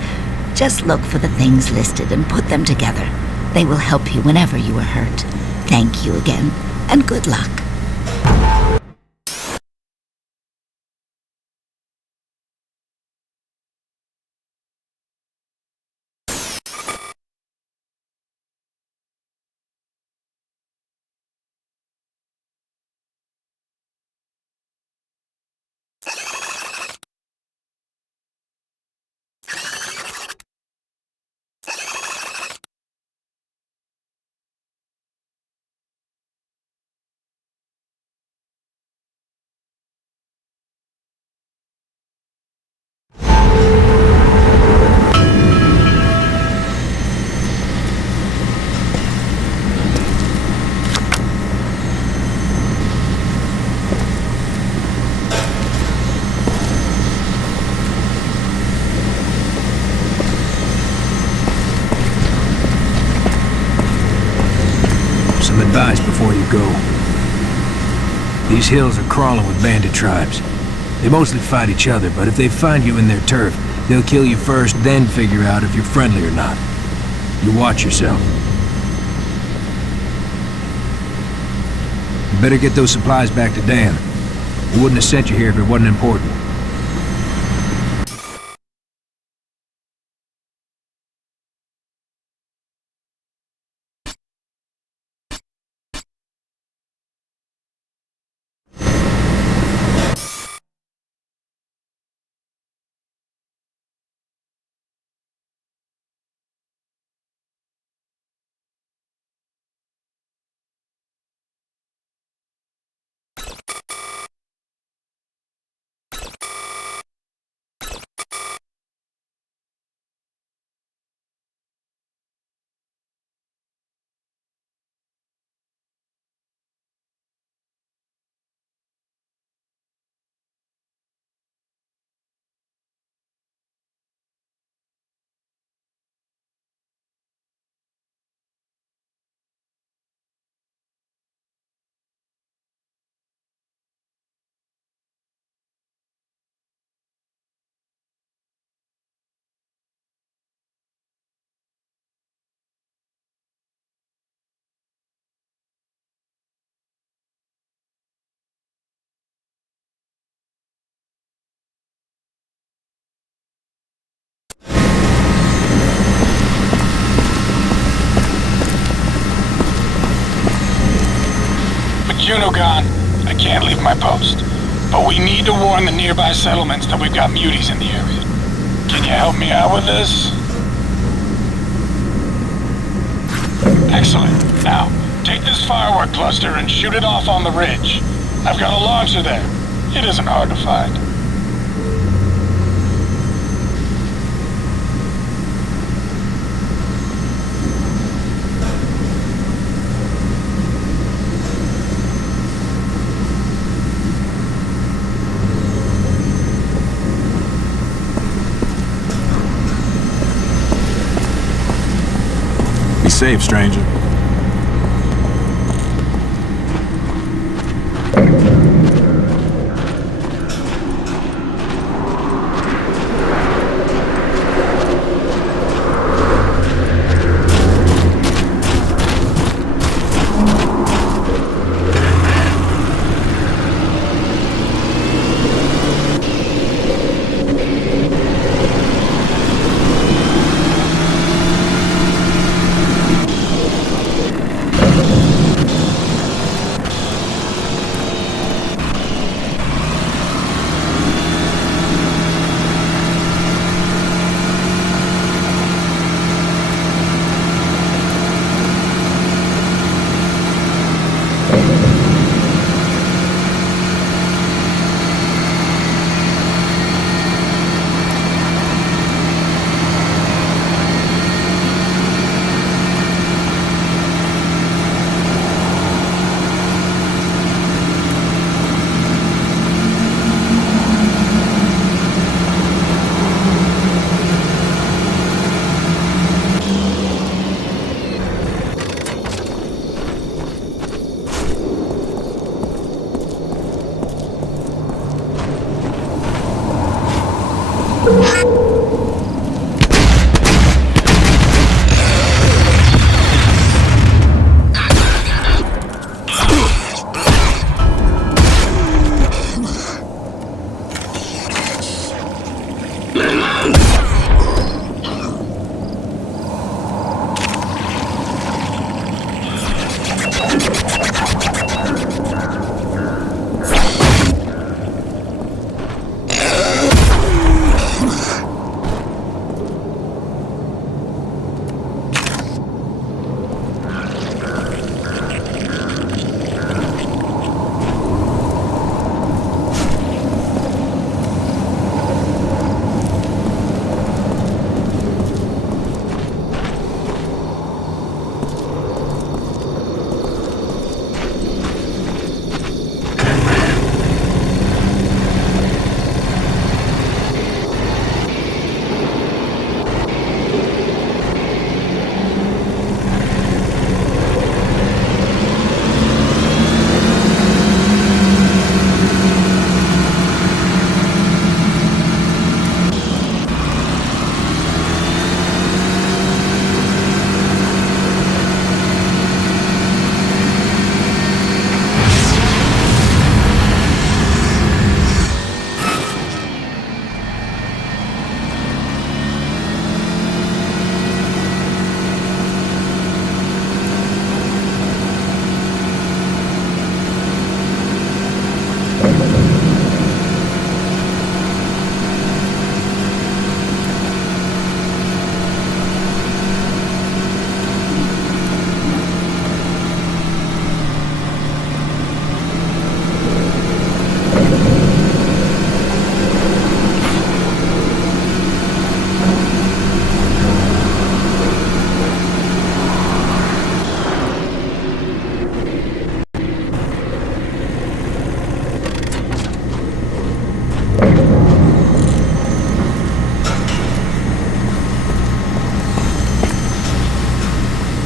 Just look for the things listed and put them together. They will help you whenever you are hurt. Thank you again, and good luck. Some advice before you go. These hills are crawling with bandit tribes. They mostly fight each other, but if they find you in their turf, they'll kill you first, then figure out if you're friendly or not. You watch yourself. You better get those supplies back to Dan. He wouldn't have sent you here if it wasn't important. gone, I can't leave my post. But we need to warn the nearby settlements that we've got muties in the area. Can you help me out with this? Excellent. Now, take this firework cluster and shoot it off on the ridge. I've got a launcher there. It isn't hard to find. Be safe, stranger.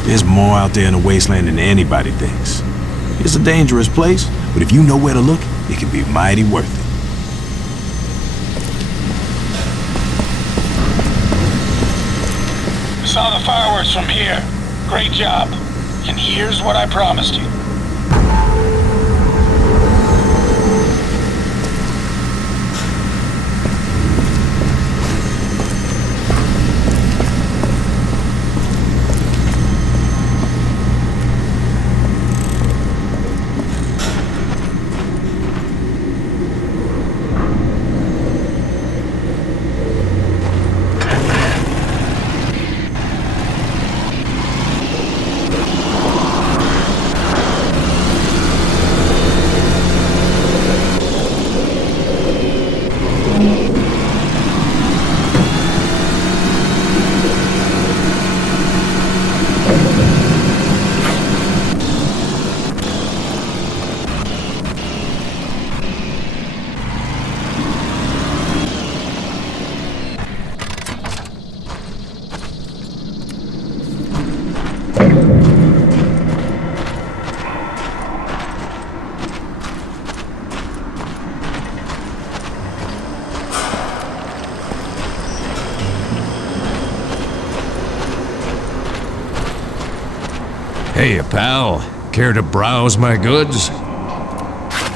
There's more out there in the wasteland than anybody thinks. It's a dangerous place, but if you know where to look, it can be mighty worth it. Saw the fireworks from here. Great job. And here's what I promised you. Hey, pal. Care to browse my goods?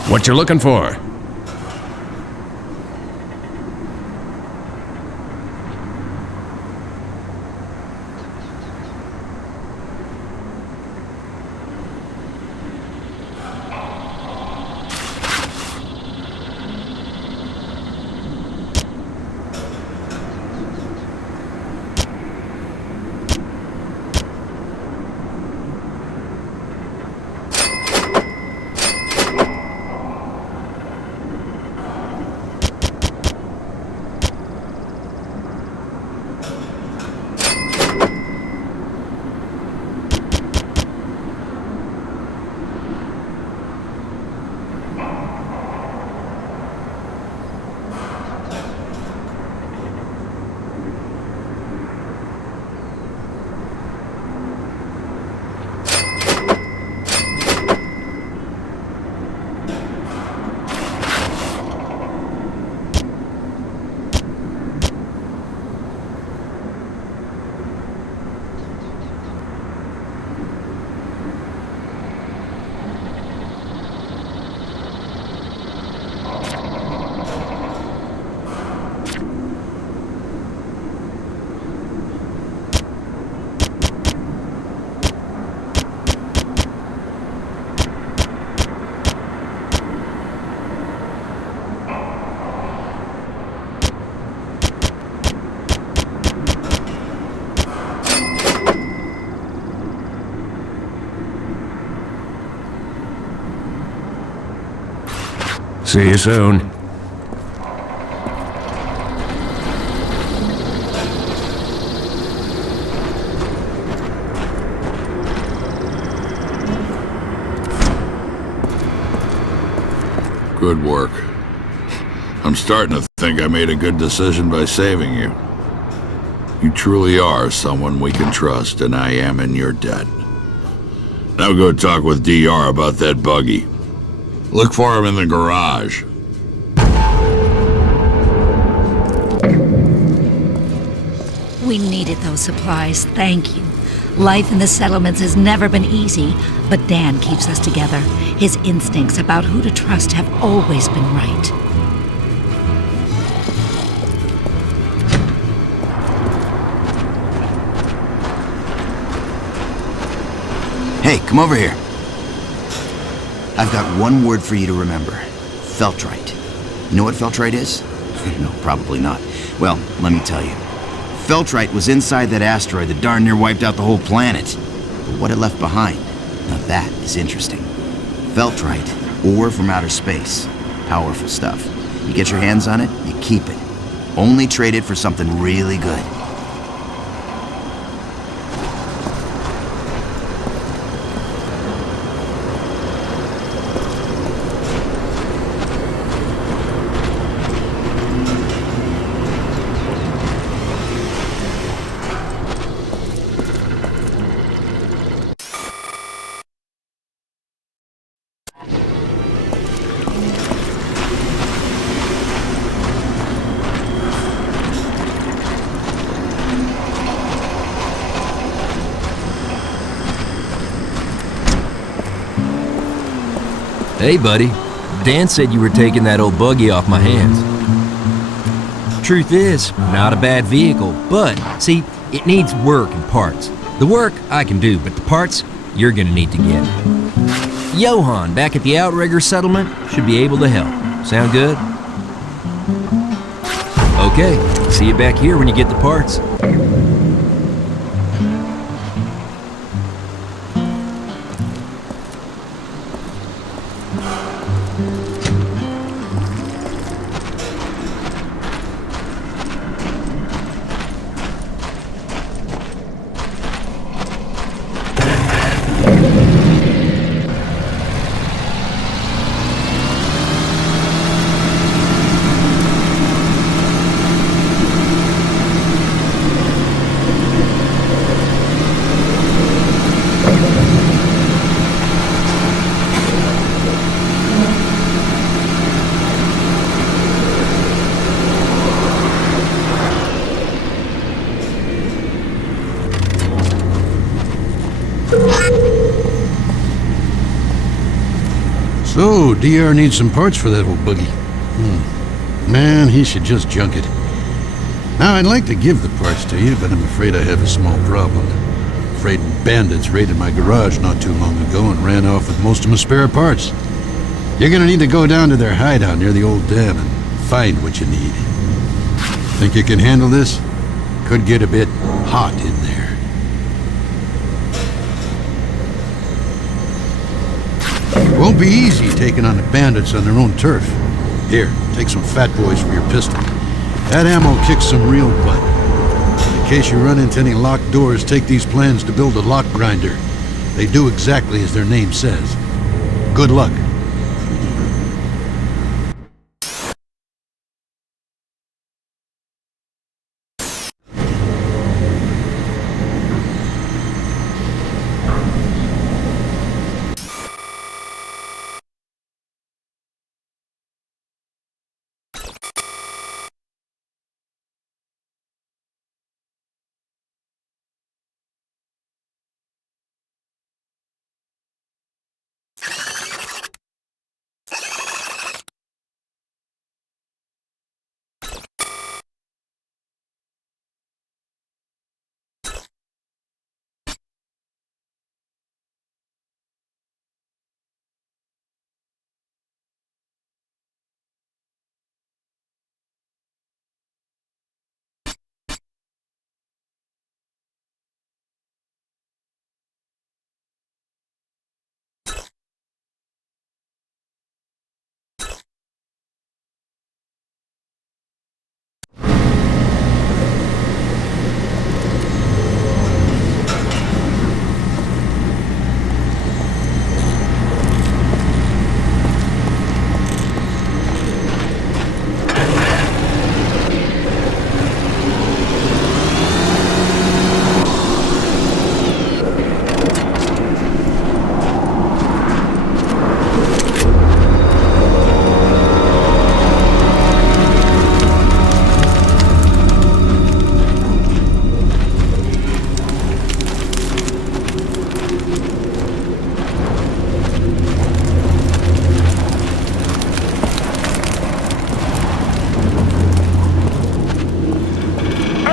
What you looking for? See you soon. Good work. I'm starting to think I made a good decision by saving you. You truly are someone we can trust, and I am in your debt. Now go talk with DR about that buggy. Look for him in the garage. We needed those supplies, thank you. Life in the settlements has never been easy, but Dan keeps us together. His instincts about who to trust have always been right. Hey, come over here. I've got one word for you to remember. Feltrite. You know what Feltrite is? No, probably not. Well, let me tell you. Feltrite was inside that asteroid that darn near wiped out the whole planet. But what it left behind, now that is interesting. Feltrite, ore from outer space. Powerful stuff. You get your hands on it, you keep it. Only trade it for something really good. Hey, buddy. Dan said you were taking that old buggy off my hands. Truth is, not a bad vehicle, but, see, it needs work and parts. The work I can do, but the parts you're gonna need to get. Johan, back at the Outrigger settlement, should be able to help. Sound good? Okay, see you back here when you get the parts. So, DR needs some parts for that old buggy. Man, he should just junk it. Now, I'd like to give the parts to you, but I'm afraid I have a small problem. Afraid bandits raided my garage not too long ago and ran off with most of my spare parts. You're gonna need to go down to their hideout near the old dam and find what you need. Think you can handle this? Could get a bit hot in there. It won't be easy taking on the bandits on their own turf. Here, take some fat boys for your pistol. That ammo kicks some real butt. In case you run into any locked doors, take these plans to build a lock grinder. They do exactly as their name says. Good luck.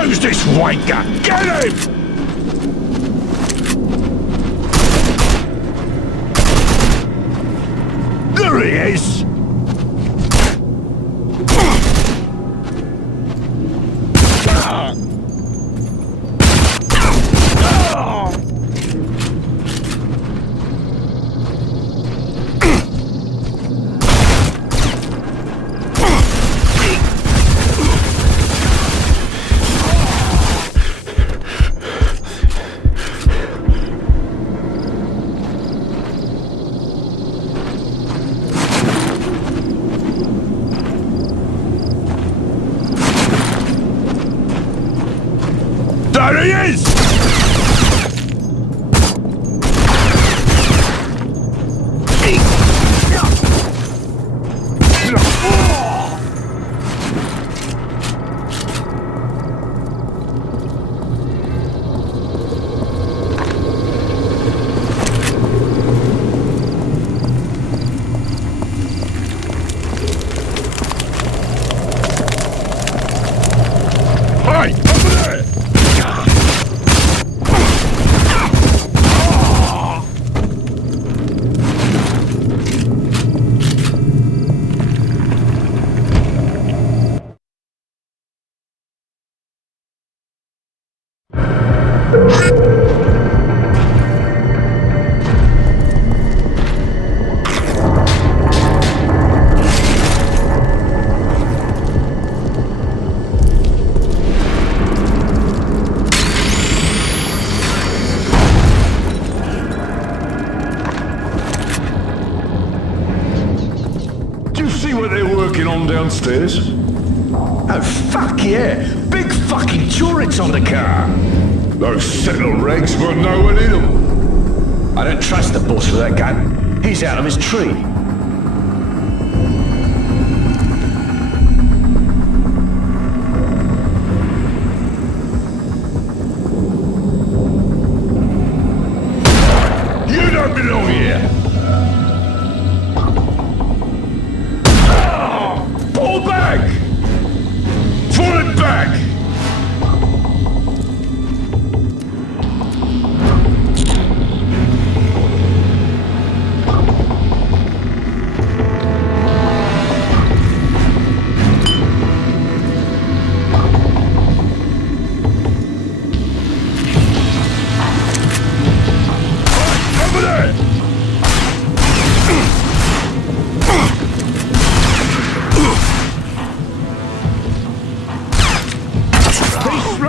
Who's this wanker? Get him! There he is! There he is! Hey, over there! What they're working on downstairs? Oh, fuck yeah! Big fucking turrets on the car! Those sentinel rags got no one in them! I don't trust the boss with that gun. He's out of his tree. You don't belong here!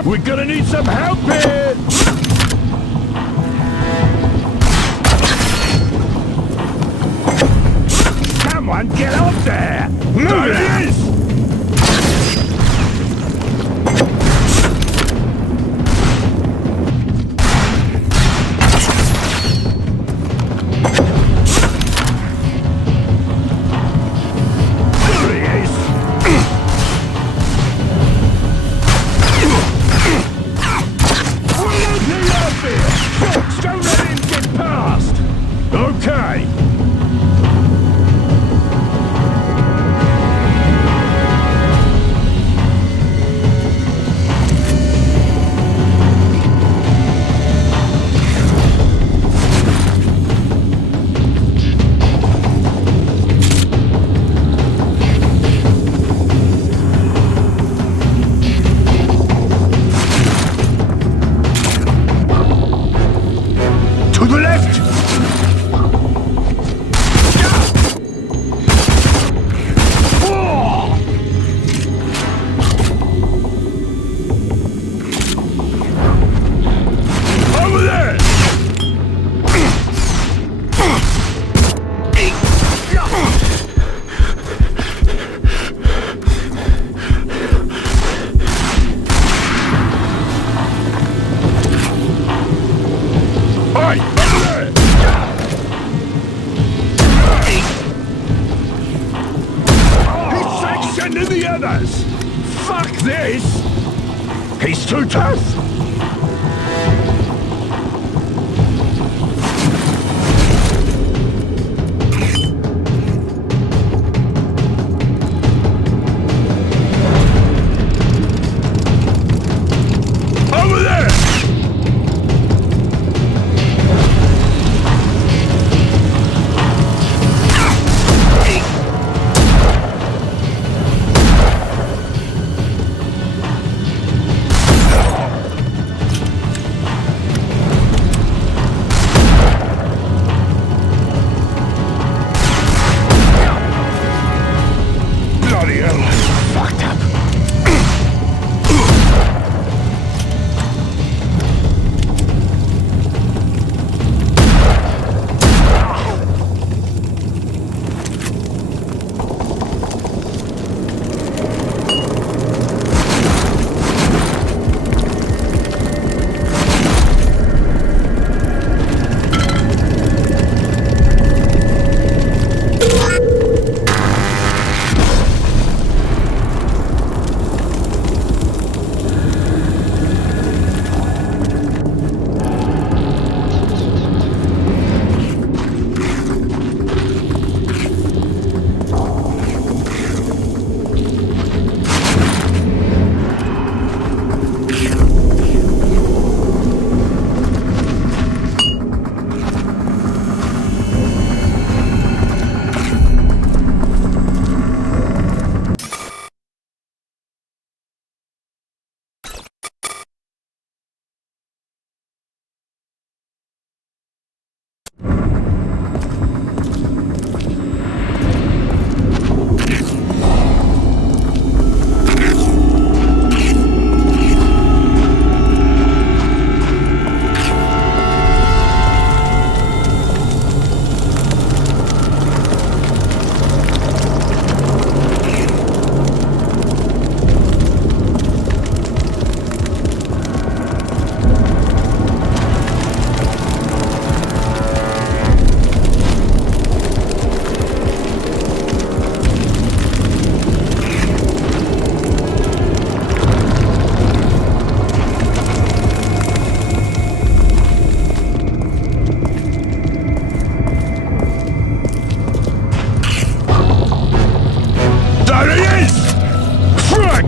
We're gonna need some help here! Someone get up there! Move it!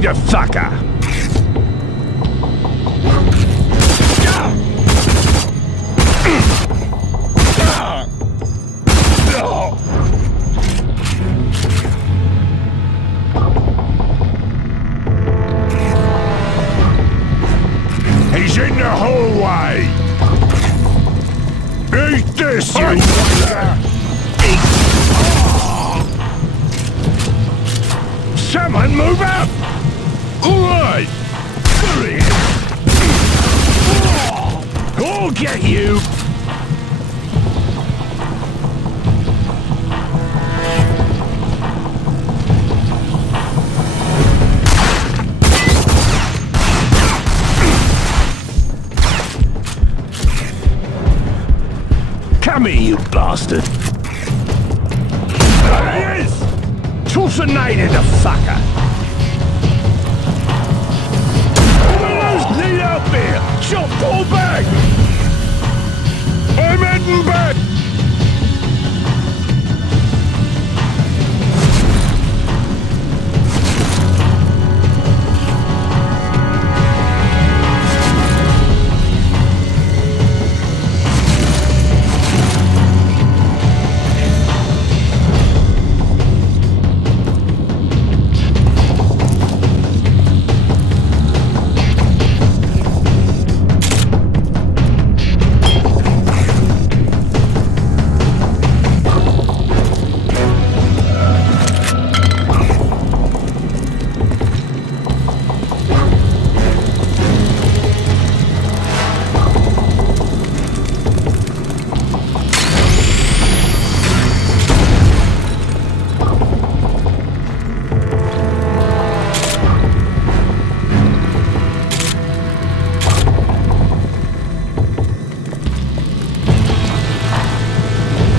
you fucker! He's in the hallway! Eat this, you fucker! Someone move up! Alright! There he is! get you! Come here, you bastard! There he is! Tossinated the fucker! Need help here! Shot, pull back! I'm heading back!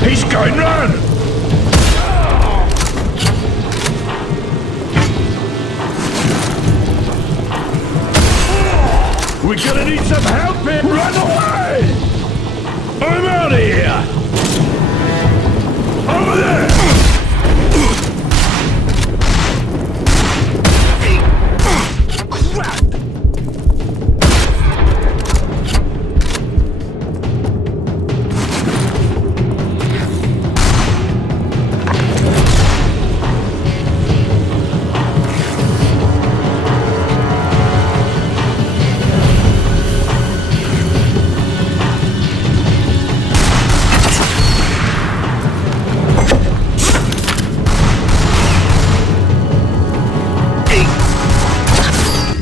He's going round! We're gonna need some help here! Run away! I'm out of here! Over there! Crap!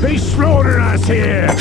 He's slaughtering us here!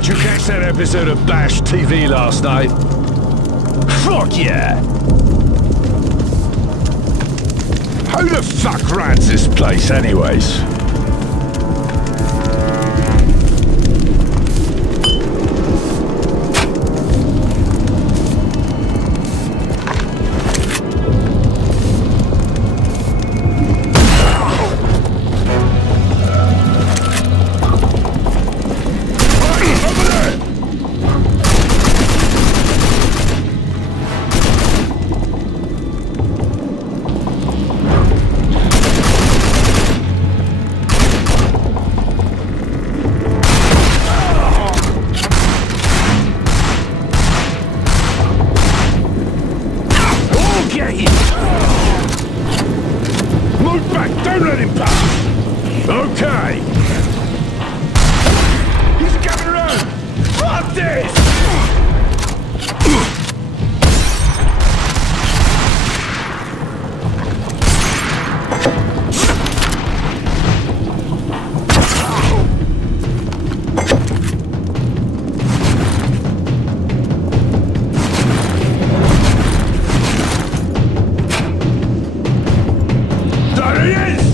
Did you catch that episode of Bash TV last night? Fuck yeah! Who the fuck runs this place anyways? Move back! Don't let him pass! Okay! He's coming around! Fuck this! There he is!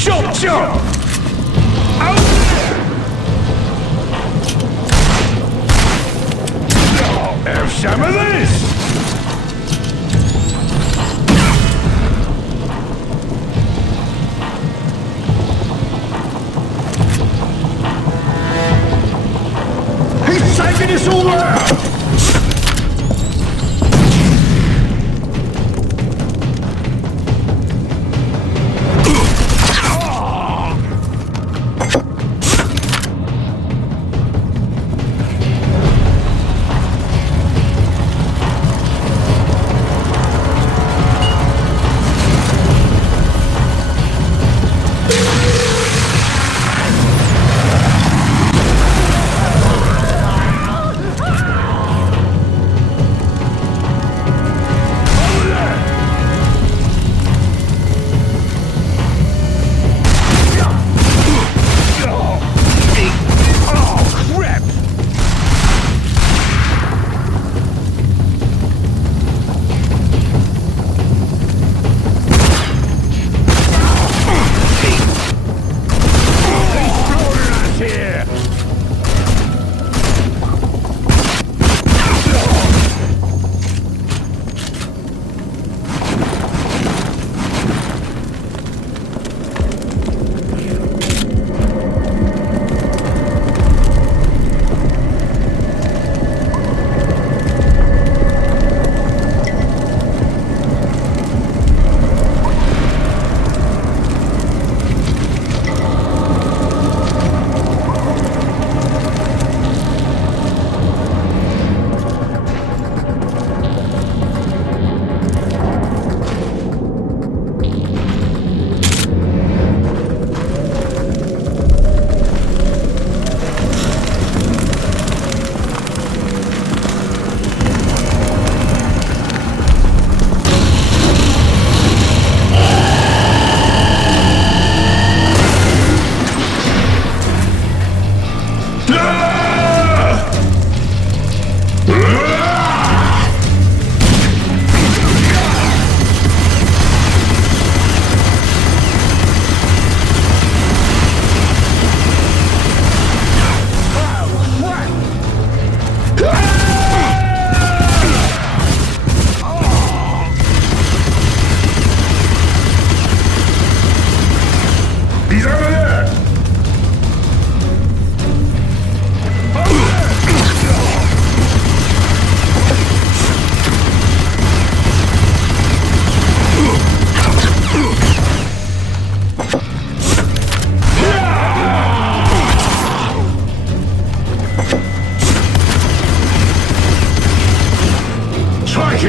Chop, chop! Out there! Have some of this! He's taking us all out!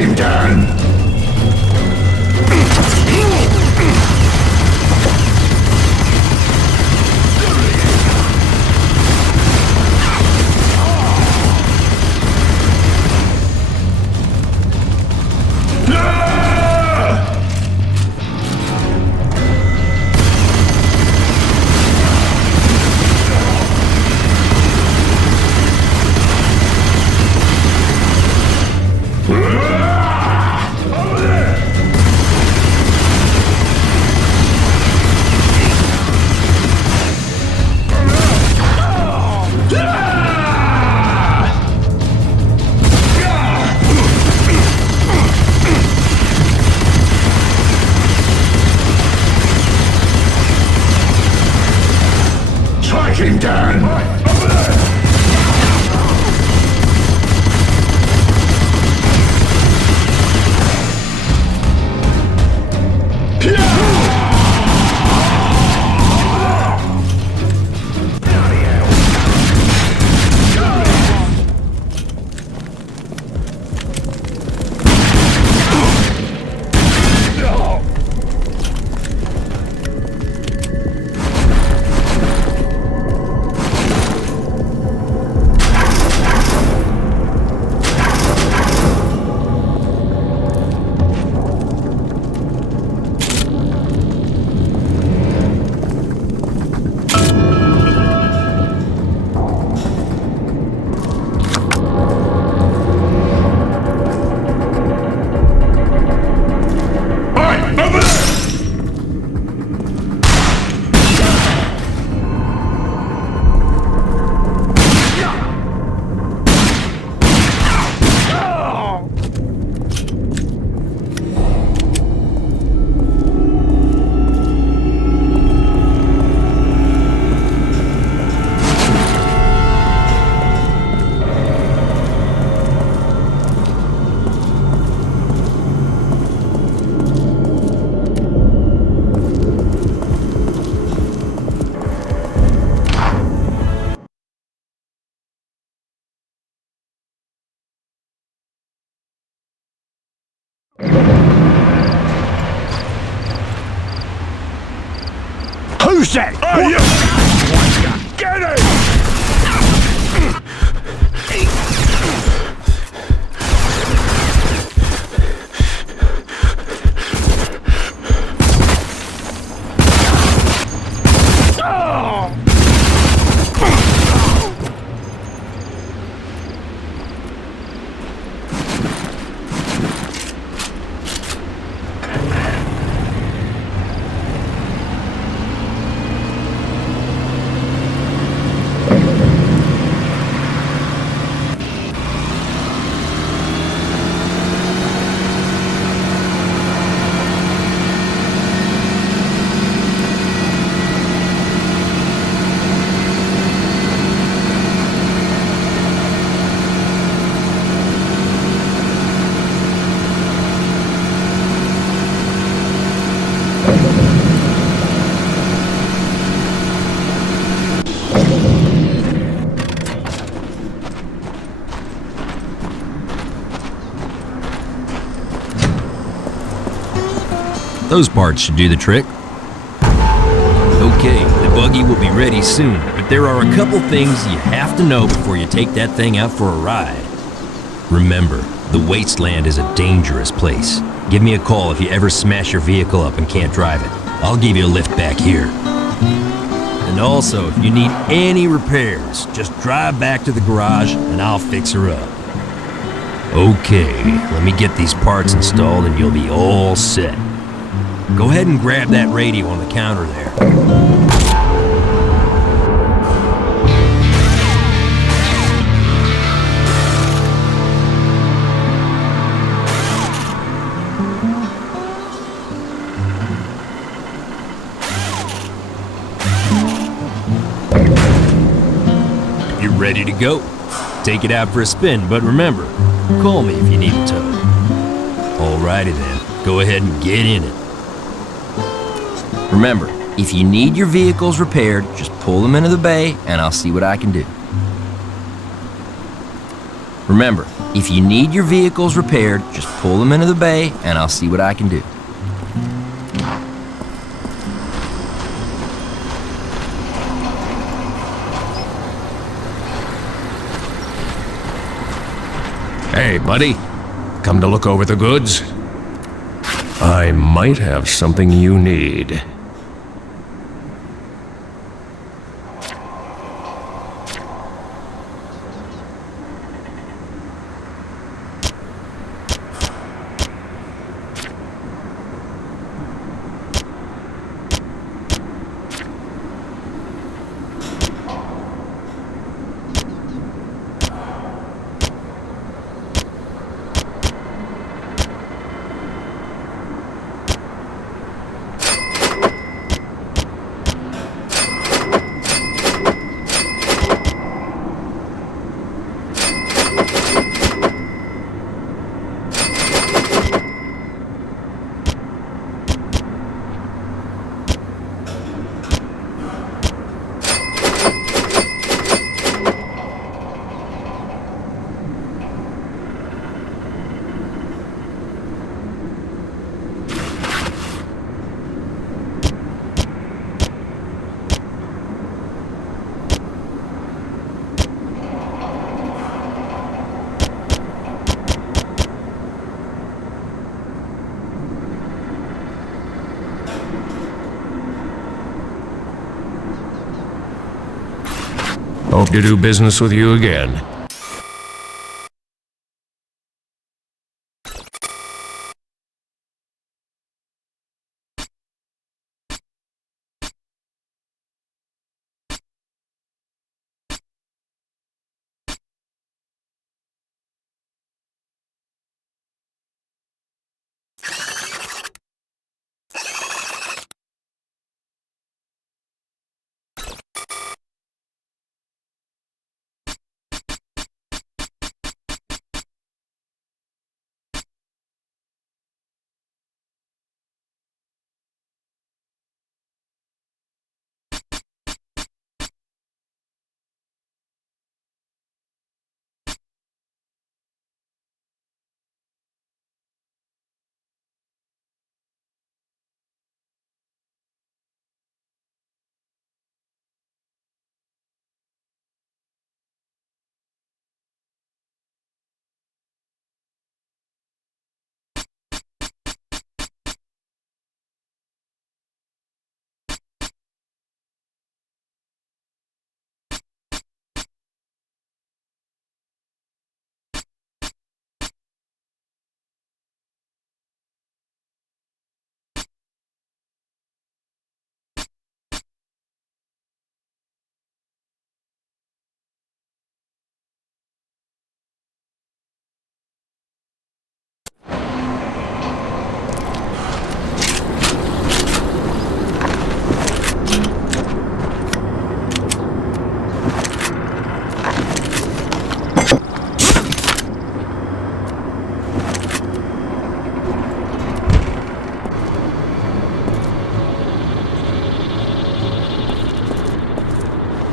him down! Who's that? Oh, yeah! Get it! Those parts should do the trick. Okay, the buggy will be ready soon, but there are a couple things you have to know before you take that thing out for a ride. Remember, the wasteland is a dangerous place. Give me a call if you ever smash your vehicle up and can't drive it. I'll give you a lift back here. And also, if you need any repairs, just drive back to the garage and I'll fix her up. Okay, let me get these parts installed and you'll be all set. Go ahead and grab that radio on the counter there. You're ready to go. Take it out for a spin, but remember, call me if you need a tow. Alrighty then, go ahead and get in it. Remember, if you need your vehicles repaired, just pull them into the bay and I'll see what I can do. Remember, if you need your vehicles repaired, just pull them into the bay and I'll see what I can do. Hey, buddy. Come to look over the goods? I might have something you need. Hope to do business with you again.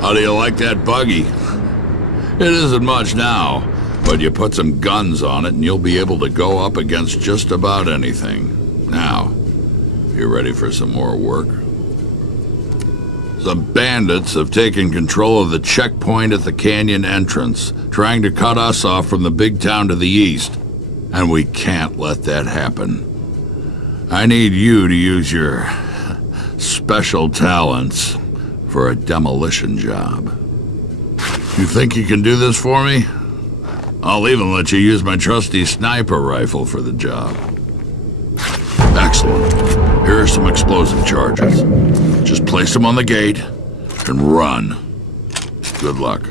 How do you like that buggy? It isn't much now, but you put some guns on it and you'll be able to go up against just about anything. Now, you ready for some more work? Some bandits have taken control of the checkpoint at the canyon entrance, trying to cut us off from the big town to the east. And we can't let that happen. I need you to use your special talents for a demolition job. You think you can do this for me? I'll even let you use my trusty sniper rifle for the job. Excellent. Here are some explosive charges. Just place them on the gate and run. Good luck.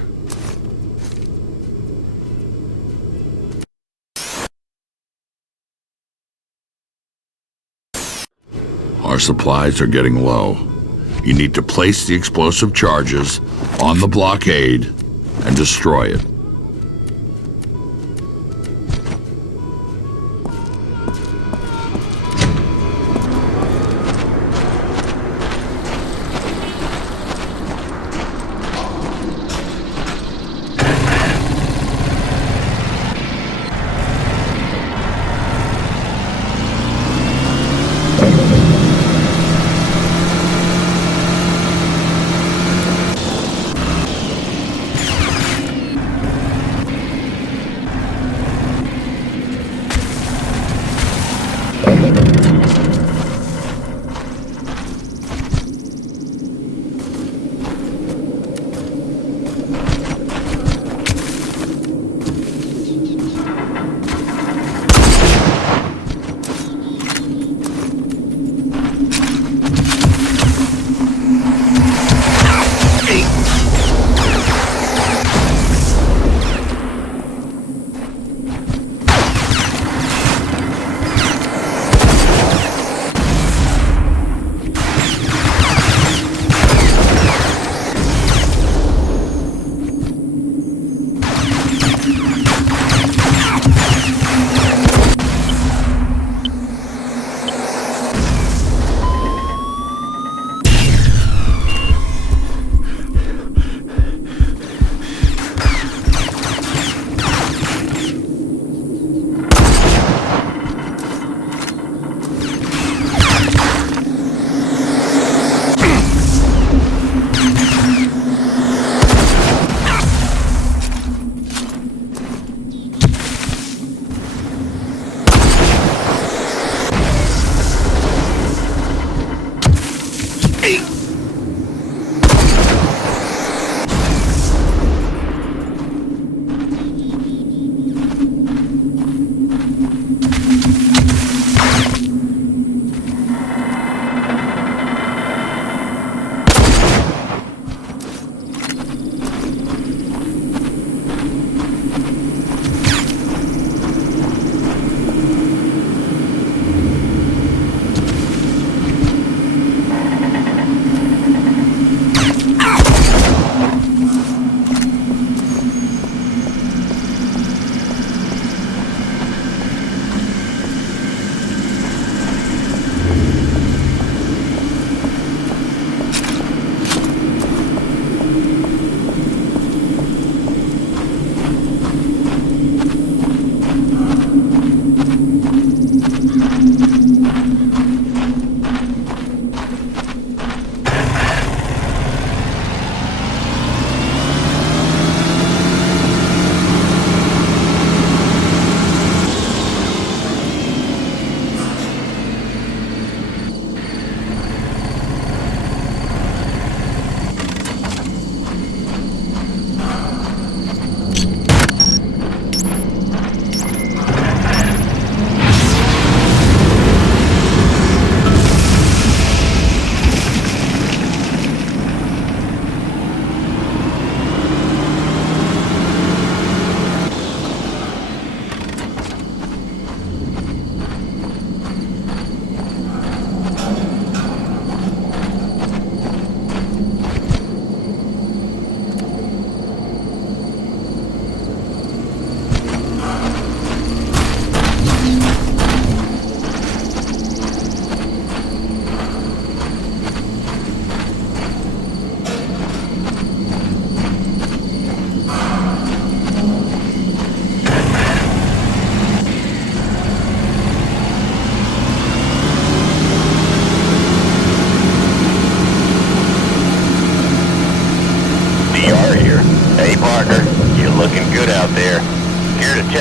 Our supplies are getting low. You need to place the explosive charges on the blockade and destroy it.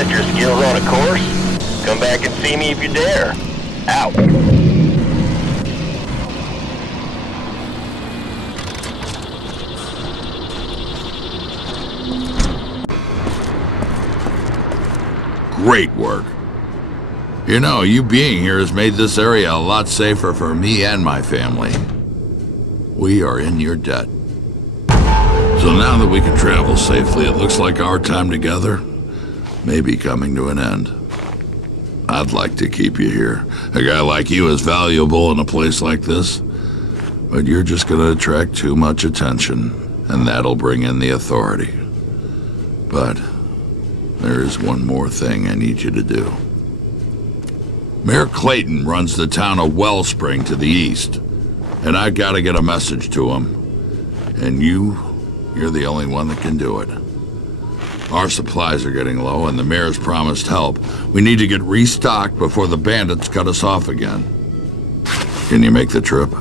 Test your skills on a course? Come back and see me if you dare. Out. Great work. You know, you being here has made this area a lot safer for me and my family. We are in your debt. So now that we can travel safely, it looks like our time together may be coming to an end. I'd like to keep you here. A guy like you is valuable in a place like this, but you're just gonna attract too much attention, and that'll bring in the authority. But there is one more thing I need you to do. Mayor Clayton runs the town of Wellspring to the east, and I've got to get a message to him. And you're the only one that can do it. Our supplies are getting low, and the mayor's promised help. We need to get restocked before the bandits cut us off again. Can you make the trip?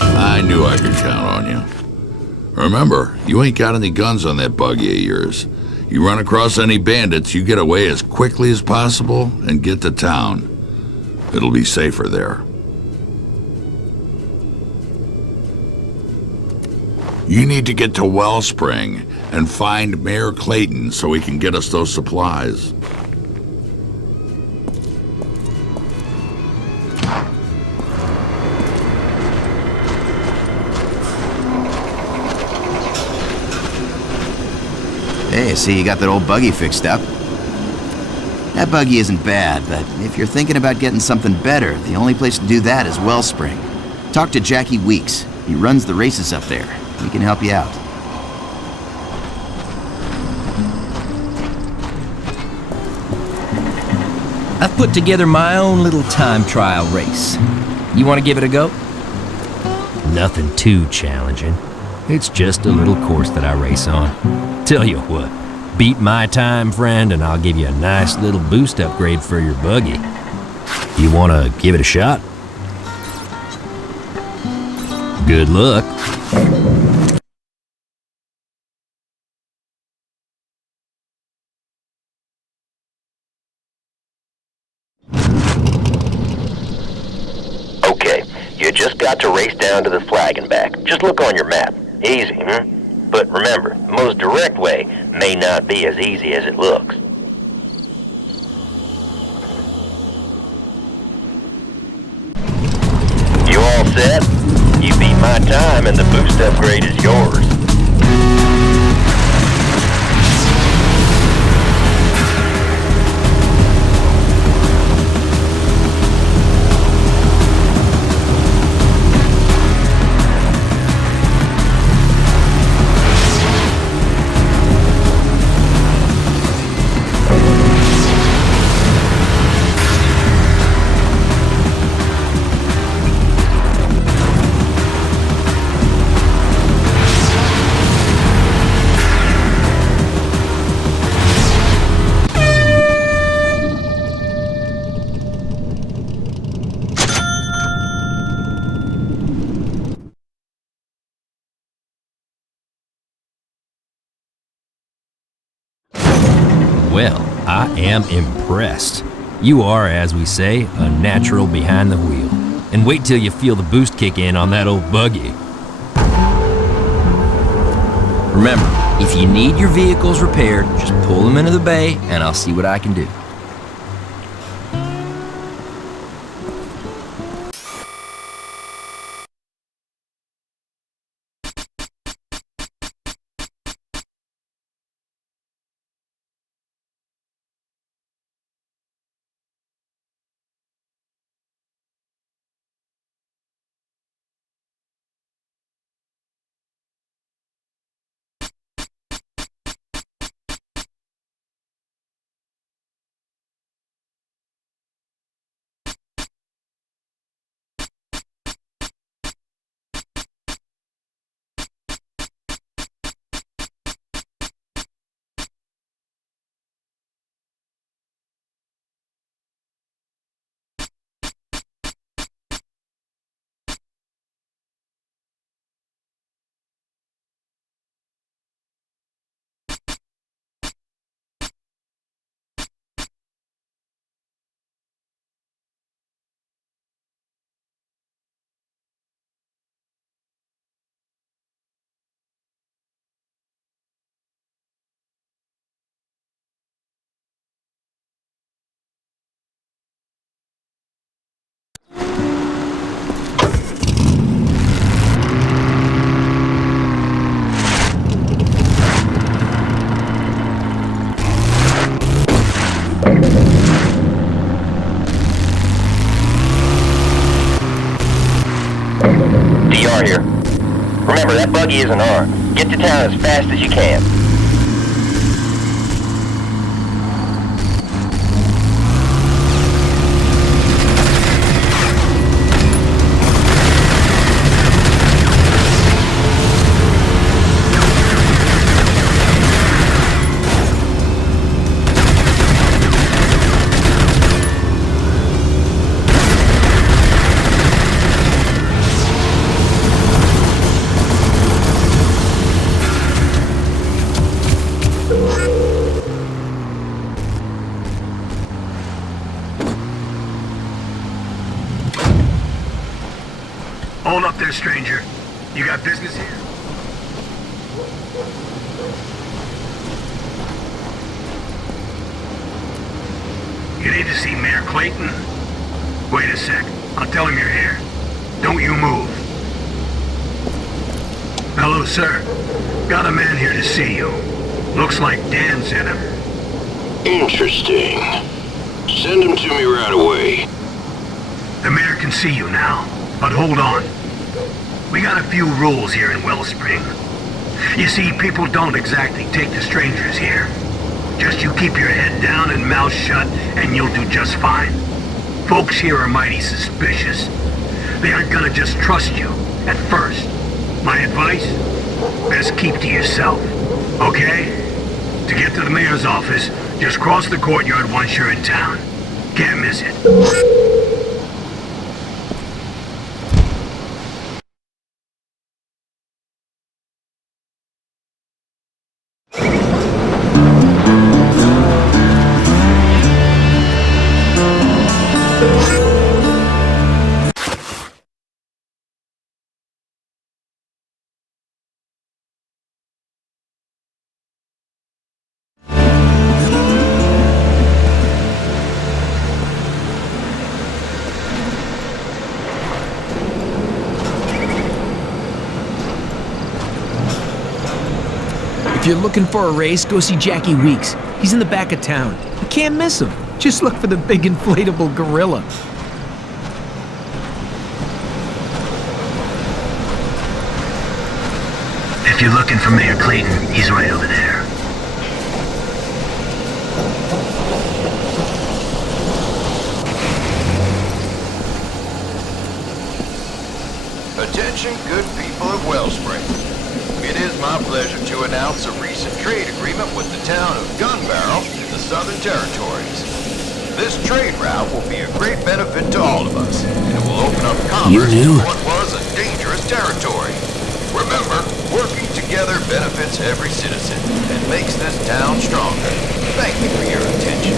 I knew I could count on you. Remember, you ain't got any guns on that buggy of yours. You run across any bandits, you get away as quickly as possible and get to town. It'll be safer there. You need to get to Wellspring and find Mayor Clayton so he can get us those supplies. Hey, I see you got that old buggy fixed up. That buggy isn't bad, but if you're thinking about getting something better, the only place to do that is Wellspring. Talk to Jackie Weeks. He runs the races up there. He can help you out. I've put together my own little time trial race. You want to give it a go? Nothing too challenging. It's just a little course that I race on. Tell you what, beat my time, friend, and I'll give you a nice little boost upgrade for your buggy. You want to give it a shot? Good luck. Okay, you just got to race down to the flag and back. Just look on your map. Easy, huh? But remember, the most direct way may not be as easy as it looks. You all set? You beat my time and the boost upgrade is yours. Well, I am impressed. You are, as we say, a natural behind the wheel. And wait till you feel the boost kick in on that old buggy. Remember, if you need your vehicles repaired, just pull them into the bay and I'll see what I can do. DR here. Remember, that buggy isn't armed. Get to town as fast as you can. Hold up there, stranger. You got business here? You need to see Mayor Clayton? Wait a sec. I'll tell him you're here. Don't you move. Hello, sir. Got a man here to see you. Looks like Dan sent him. Interesting. Send him to me right away. The mayor can see you now, but hold on. We got a few rules here in Wellspring. You see, people don't exactly take to strangers here. Just you keep your head down and mouth shut, and you'll do just fine. Folks here are mighty suspicious. They aren't gonna just trust you, at first. My advice? Best keep to yourself, okay? To get to the mayor's office, just cross the courtyard once you're in town. Can't miss it. If you're looking for a race, go see Jackie Weeks. He's in the back of town. You can't miss him. Just look for the big inflatable gorilla. If you're looking for Mayor Clayton, he's right over there. Attention, good people of Wellspring. It is my pleasure to announce a recent trade agreement with the town of Gun Barrel in the Southern Territories. This trade route will be a great benefit to all of us, and it will open up commerce in what was a dangerous territory. Remember, working together benefits every citizen and makes this town stronger. Thank you for your attention.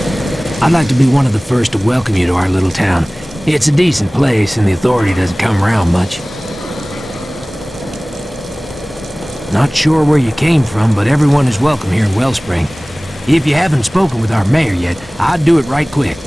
I'd like to be one of the first to welcome you to our little town. It's a decent place, and the authority doesn't come around much. Not sure where you came from, but everyone is welcome here in Wellspring. If you haven't spoken with our mayor yet, I'd do it right quick.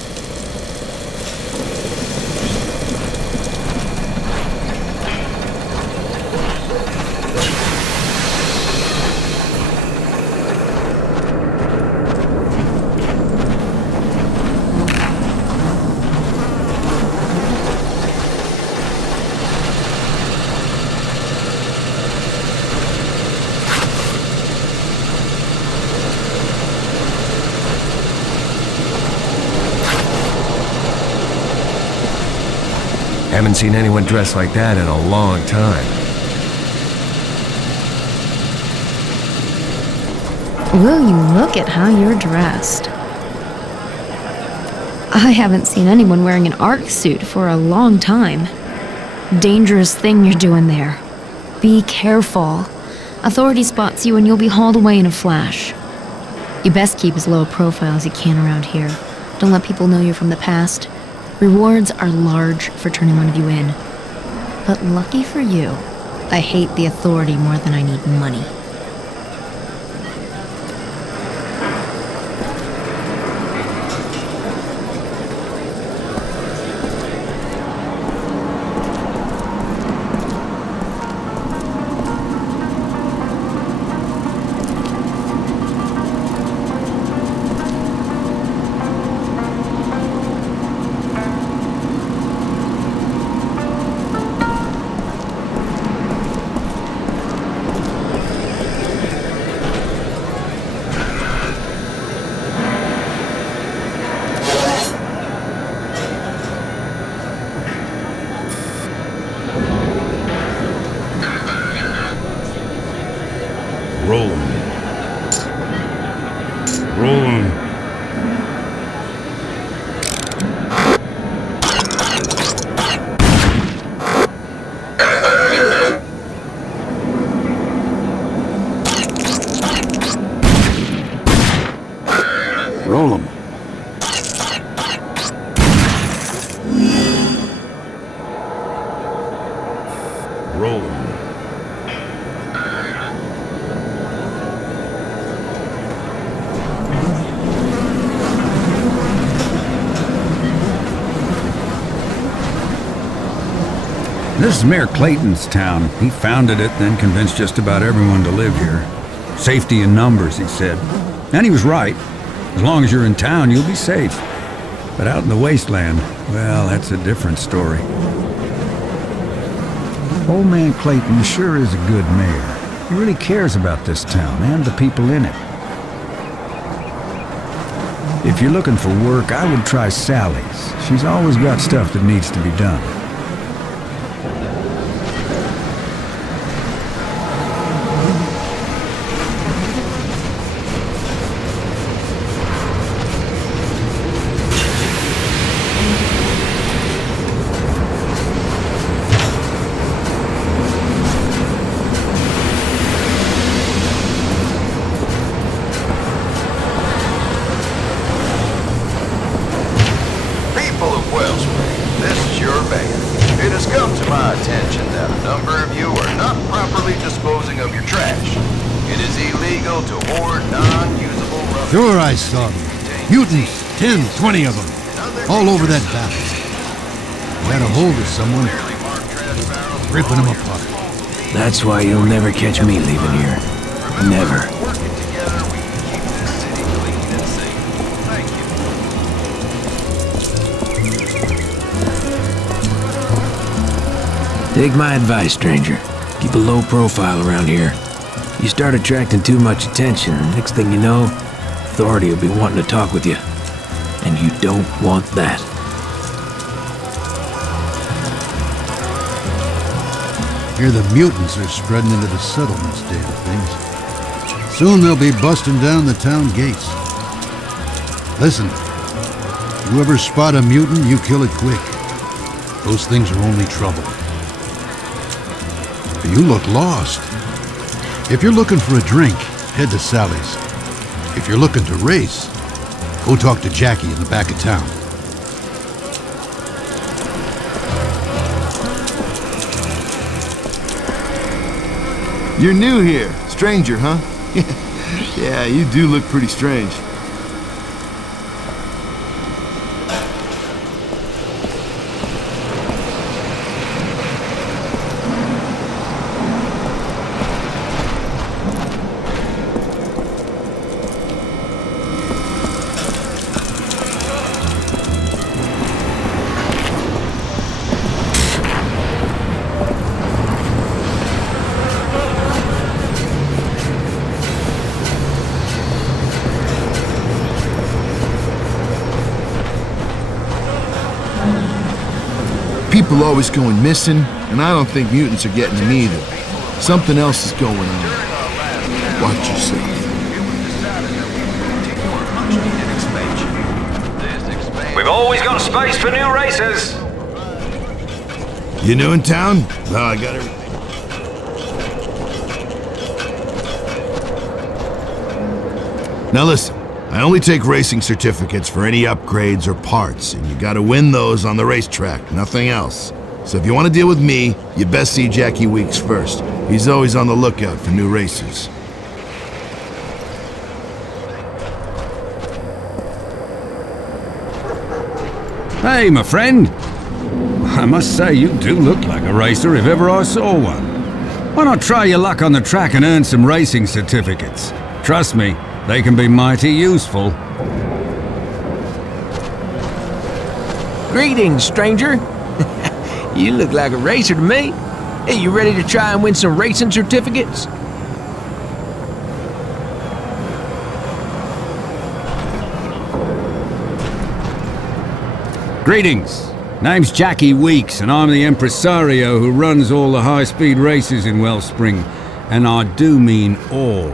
Haven't seen anyone dressed like that in a long time. Will you look at how you're dressed? I haven't seen anyone wearing an ARC suit for a long time. Dangerous thing you're doing there. Be careful. Authority spots you and you'll be hauled away in a flash. You best keep as low a profile as you can around here. Don't let people know you're from the past. Rewards are large for turning one of you in. But lucky for you, I hate the authority more than I need money. Roll 'em. Roll 'em. This is Mayor Clayton's town. He founded it, then convinced just about everyone to live here. Safety in numbers, he said. And he was right. As long as you're in town, you'll be safe. But out in the wasteland, well, that's a different story. Old Man Clayton sure is a good mayor. He really cares about this town and the people in it. If you're looking for work, I would try Sally's. She's always got stuff that needs to be done. People of Wellspring, this is your mayor. It has come to my attention that a number of you are not properly disposing of your trash. It is illegal to hoard non-usable rubbish. Sure, I saw them. Mutants, 10, 20 of them. All over that valley. Got a hold of someone. Ripping them apart. That's why you'll never catch me leaving here. Never. Take my advice, stranger. Keep a low profile around here. You start attracting too much attention, and next thing you know, authority will be wanting to talk with you. And you don't want that. Here the mutants are spreading into the settlements, damn things. Soon they'll be busting down the town gates. Listen, you ever spot a mutant, you kill it quick. Those things are only trouble. You look lost. If you're looking for a drink, head to Sally's. If you're looking to race, go talk to Jackie in the back of town. You're new here, stranger, huh? Yeah, you do look pretty strange. People always going missing, and I don't think mutants are getting them either. Something else is going on. Watch yourself. We've always got space for new racers. You new in town? Well, I got everything. Now listen, I only take racing certificates for any upgrades or parts, and you gotta win those on the racetrack, nothing else. So if you want to deal with me, you best see Jackie Weeks first. He's always on the lookout for new racers. Hey, my friend. I must say, you do look like a racer if ever I saw one. Why not try your luck on the track and earn some racing certificates? Trust me, they can be mighty useful. Greetings, stranger. You look like a racer to me. Hey, you ready to try and win some racing certificates? Greetings. Name's Jackie Weeks, and I'm the impresario who runs all the high-speed races in Wellspring. And I do mean all.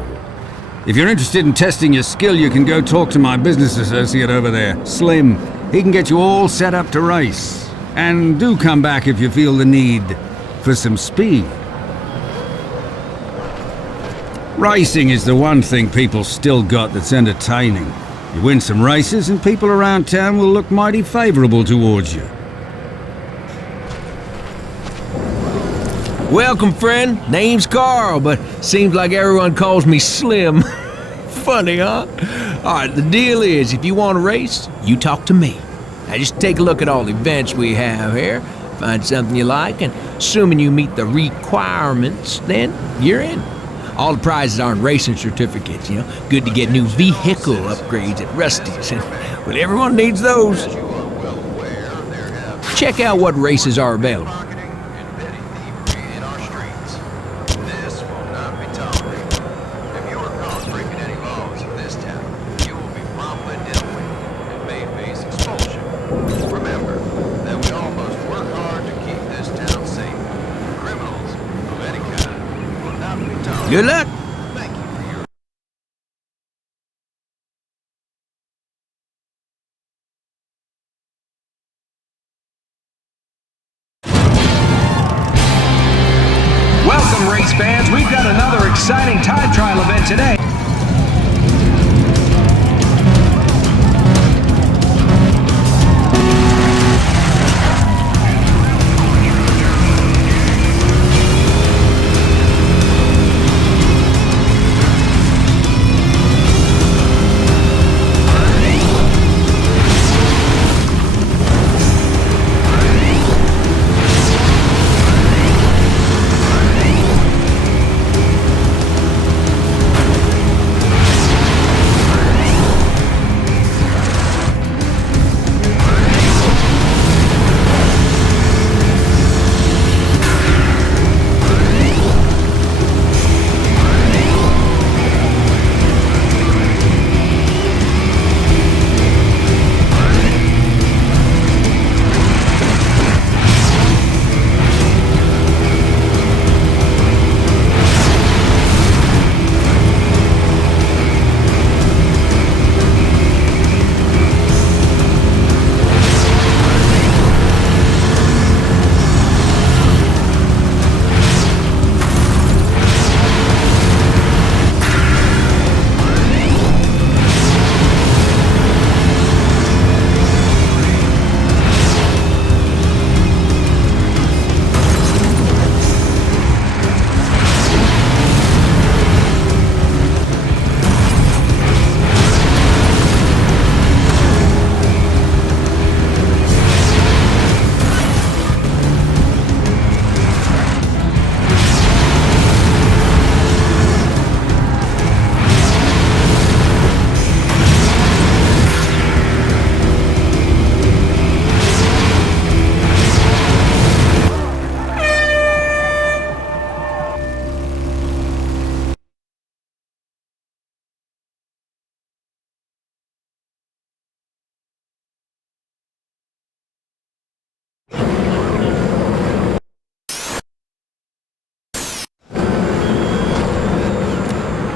If you're interested in testing your skill, you can go talk to my business associate over there, Slim. He can get you all set up to race. And do come back if you feel the need for some speed. Racing is the one thing people still got that's entertaining. You win some races and people around town will look mighty favorable towards you. Welcome, friend. Name's Carl, but seems like everyone calls me Slim. Funny, huh? Alright, the deal is, if you want to race, you talk to me. Now just take a look at all the events we have here, find something you like, and assuming you meet the requirements, then you're in. All the prizes aren't racing certificates, you know. Good to get new vehicle upgrades at Rusty's, and well, everyone needs those. Check out what races are available. Good luck. Welcome, race fans. We've got another exciting time trial event today.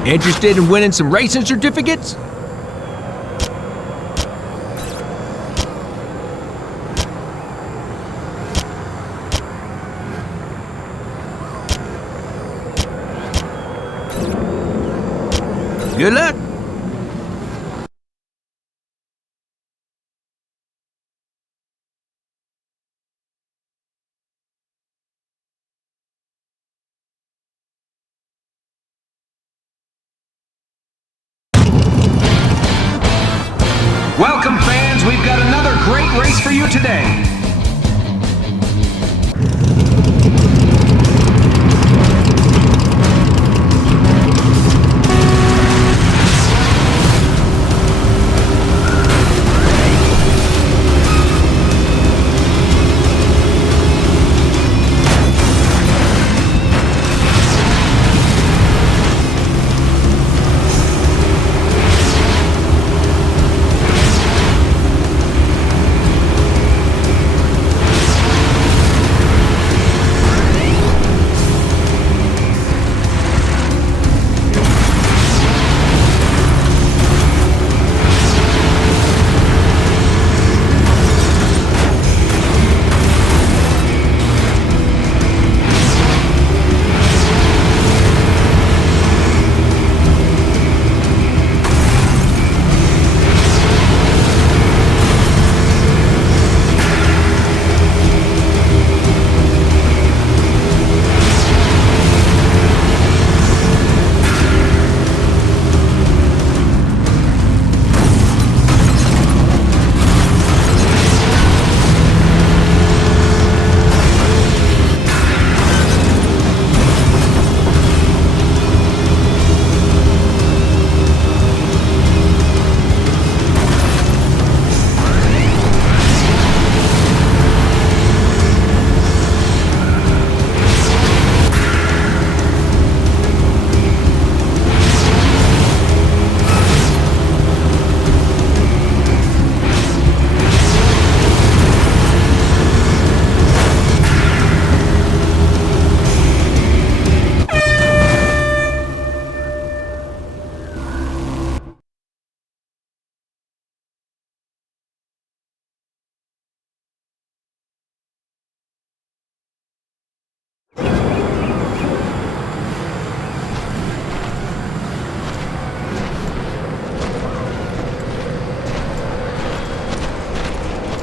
Interested in winning some racing certificates? Good luck. Welcome, fans. We've got another great race for you today.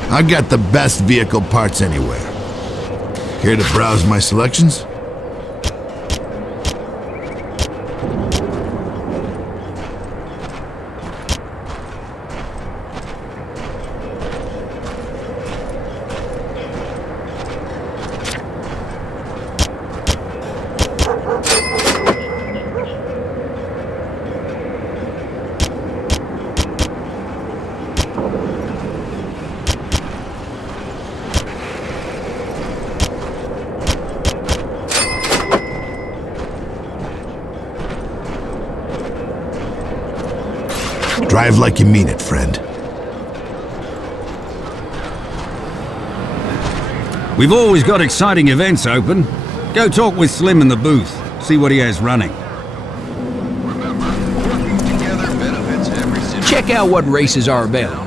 I got the best vehicle parts anywhere. Care to browse my selections? Drive like you mean it, friend. We've always got exciting events open. Go talk with Slim in the booth. See what he has running. Check out what races are available.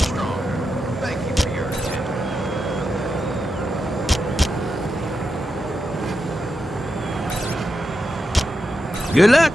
Good luck.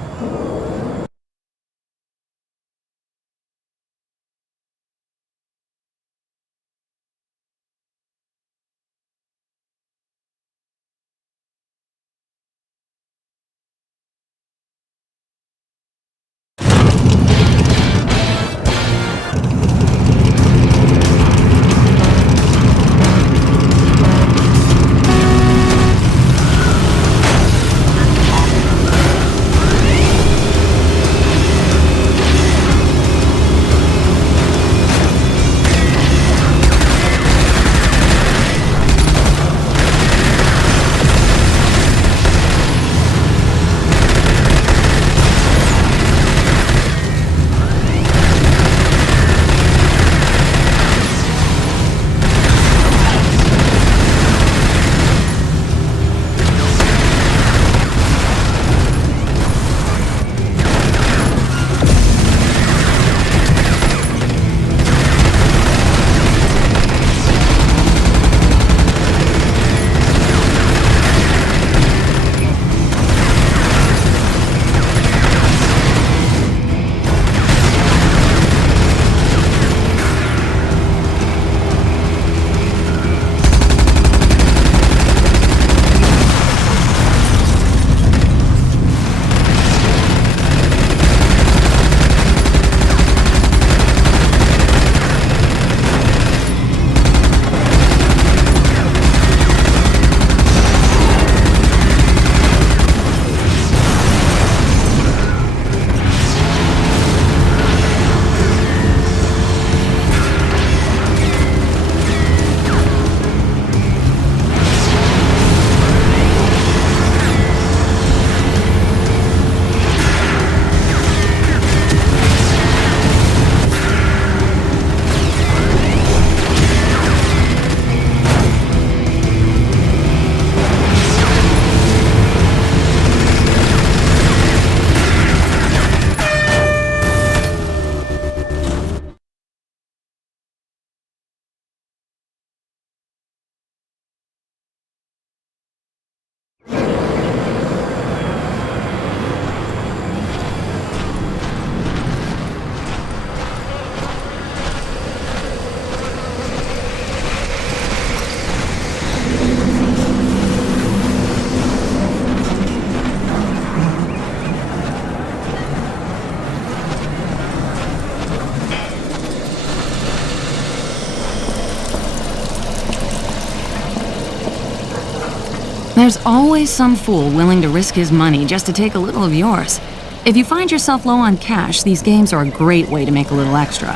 There's always some fool willing to risk his money just to take a little of yours. If you find yourself low on cash, these games are a great way to make a little extra.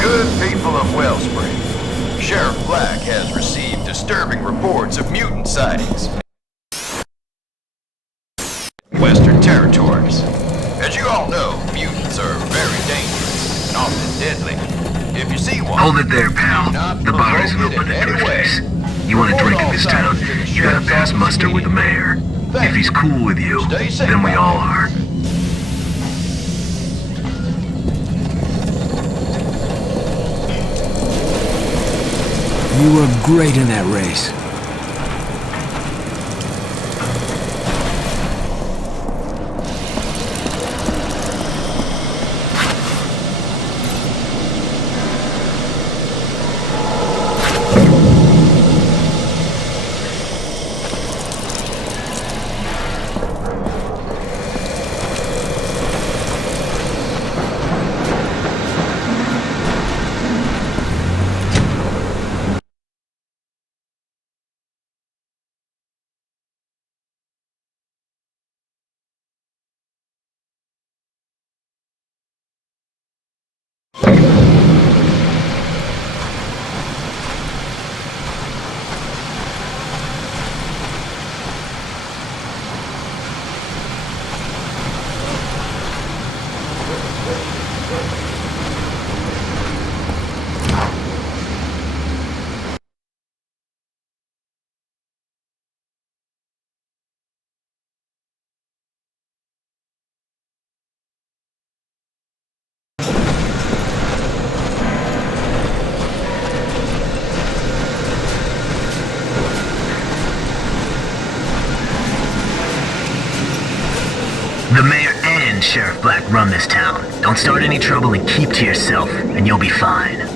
Good people of Wellspring, Sheriff Black has received disturbing reports of mutant sightings. Western Territories. As you all know, mutants are very dangerous and often deadly. If you see one, hold it there, pal. The bar isn't open at your place. You want a drink in this town, you gotta pass muster with the mayor. If he's cool with you, then we all are. You were great in that race. The mayor and Sheriff Black run this town. Don't start any trouble and keep to yourself, and you'll be fine.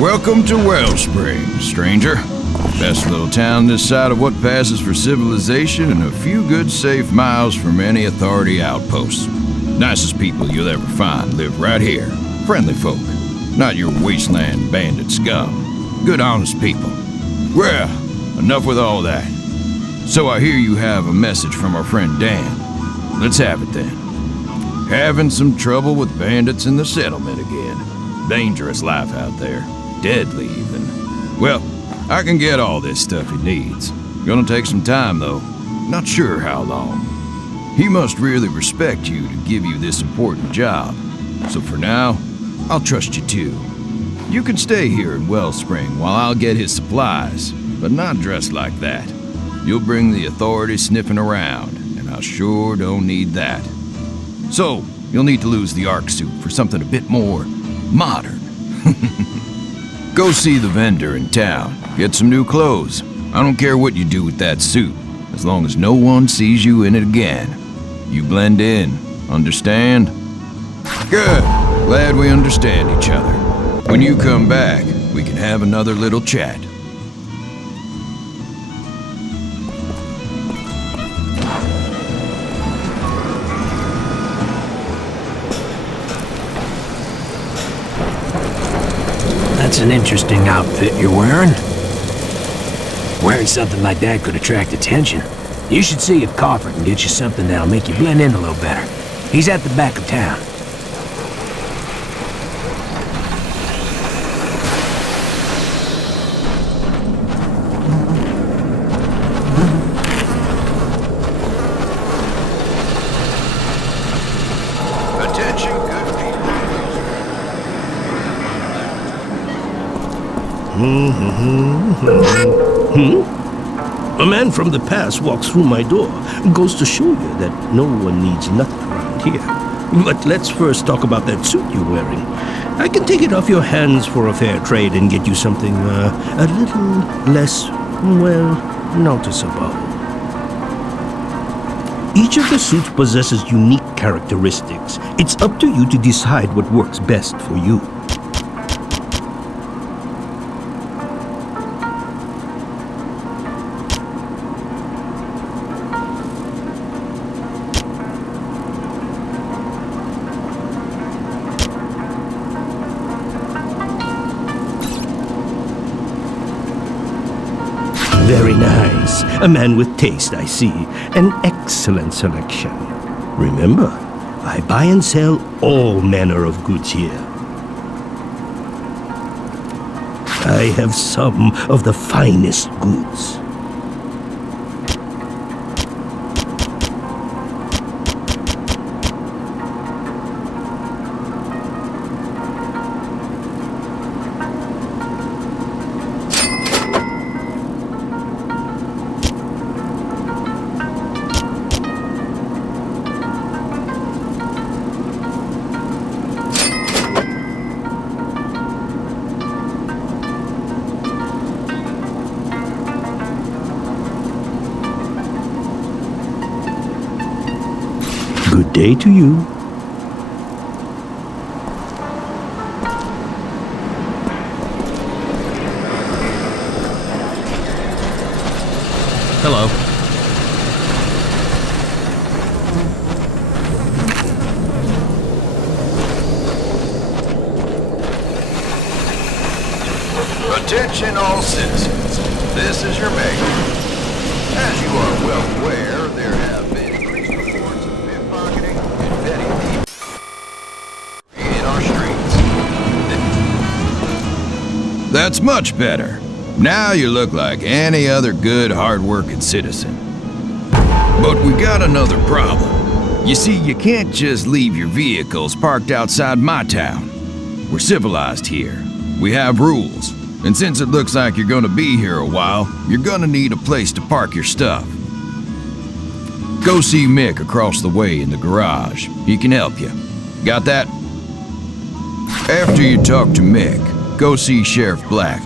Welcome to Wellspring, stranger. Best little town this side of what passes for civilization and a few good safe miles from any authority outposts. Nicest people you'll ever find live right here. Friendly folk. Not your wasteland bandit scum. Good honest people. Well, enough with all that. So I hear you have a message from our friend Dan. Let's have it then. Having some trouble with bandits in the settlement again. Dangerous life out there. Deadly, even. Well, I can get all this stuff he needs. Gonna take some time, though. Not sure how long. He must really respect you to give you this important job. So for now, I'll trust you too. You can stay here in Wellspring while I'll get his supplies, but not dressed like that. You'll bring the authorities sniffing around, and I sure don't need that. So, you'll need to lose the Ark suit for something a bit more modern. Go see the vendor in town. Get some new clothes. I don't care what you do with that suit, as long as no one sees you in it again. You blend in. Understand? Good. Glad we understand each other. When you come back, we can have another little chat. That's an interesting outfit you're wearing. Wearing something like that could attract attention. You should see if Coffer can get you something that'll make you blend in a little better. He's at the back of town. Attention, good people. A man from the past walks through my door. Goes to show you that no one needs nothing around here. But let's first talk about that suit you're wearing. I can take it off your hands for a fair trade and get you something a little less, well, noticeable. Each of the suits possesses unique characteristics. It's up to you to decide what works best for you. Very nice. A man with taste, I see. An excellent selection. Remember, I buy and sell all manner of goods here. I have some of the finest goods. Good day to you. Hello. Attention all citizens. This is your mayor. As you are well aware, there have been increased reports of pickpocketing and petty thieves in our streets. That's much better. Now you look like any other good, hard-working citizen. But we got another problem. You see, you can't just leave your vehicles parked outside my town. We're civilized here. We have rules. And since it looks like you're gonna be here a while, you're gonna need a place to park your stuff. Go see Mick across the way in the garage. He can help you. Got that? After you talk to Mick, go see Sheriff Black.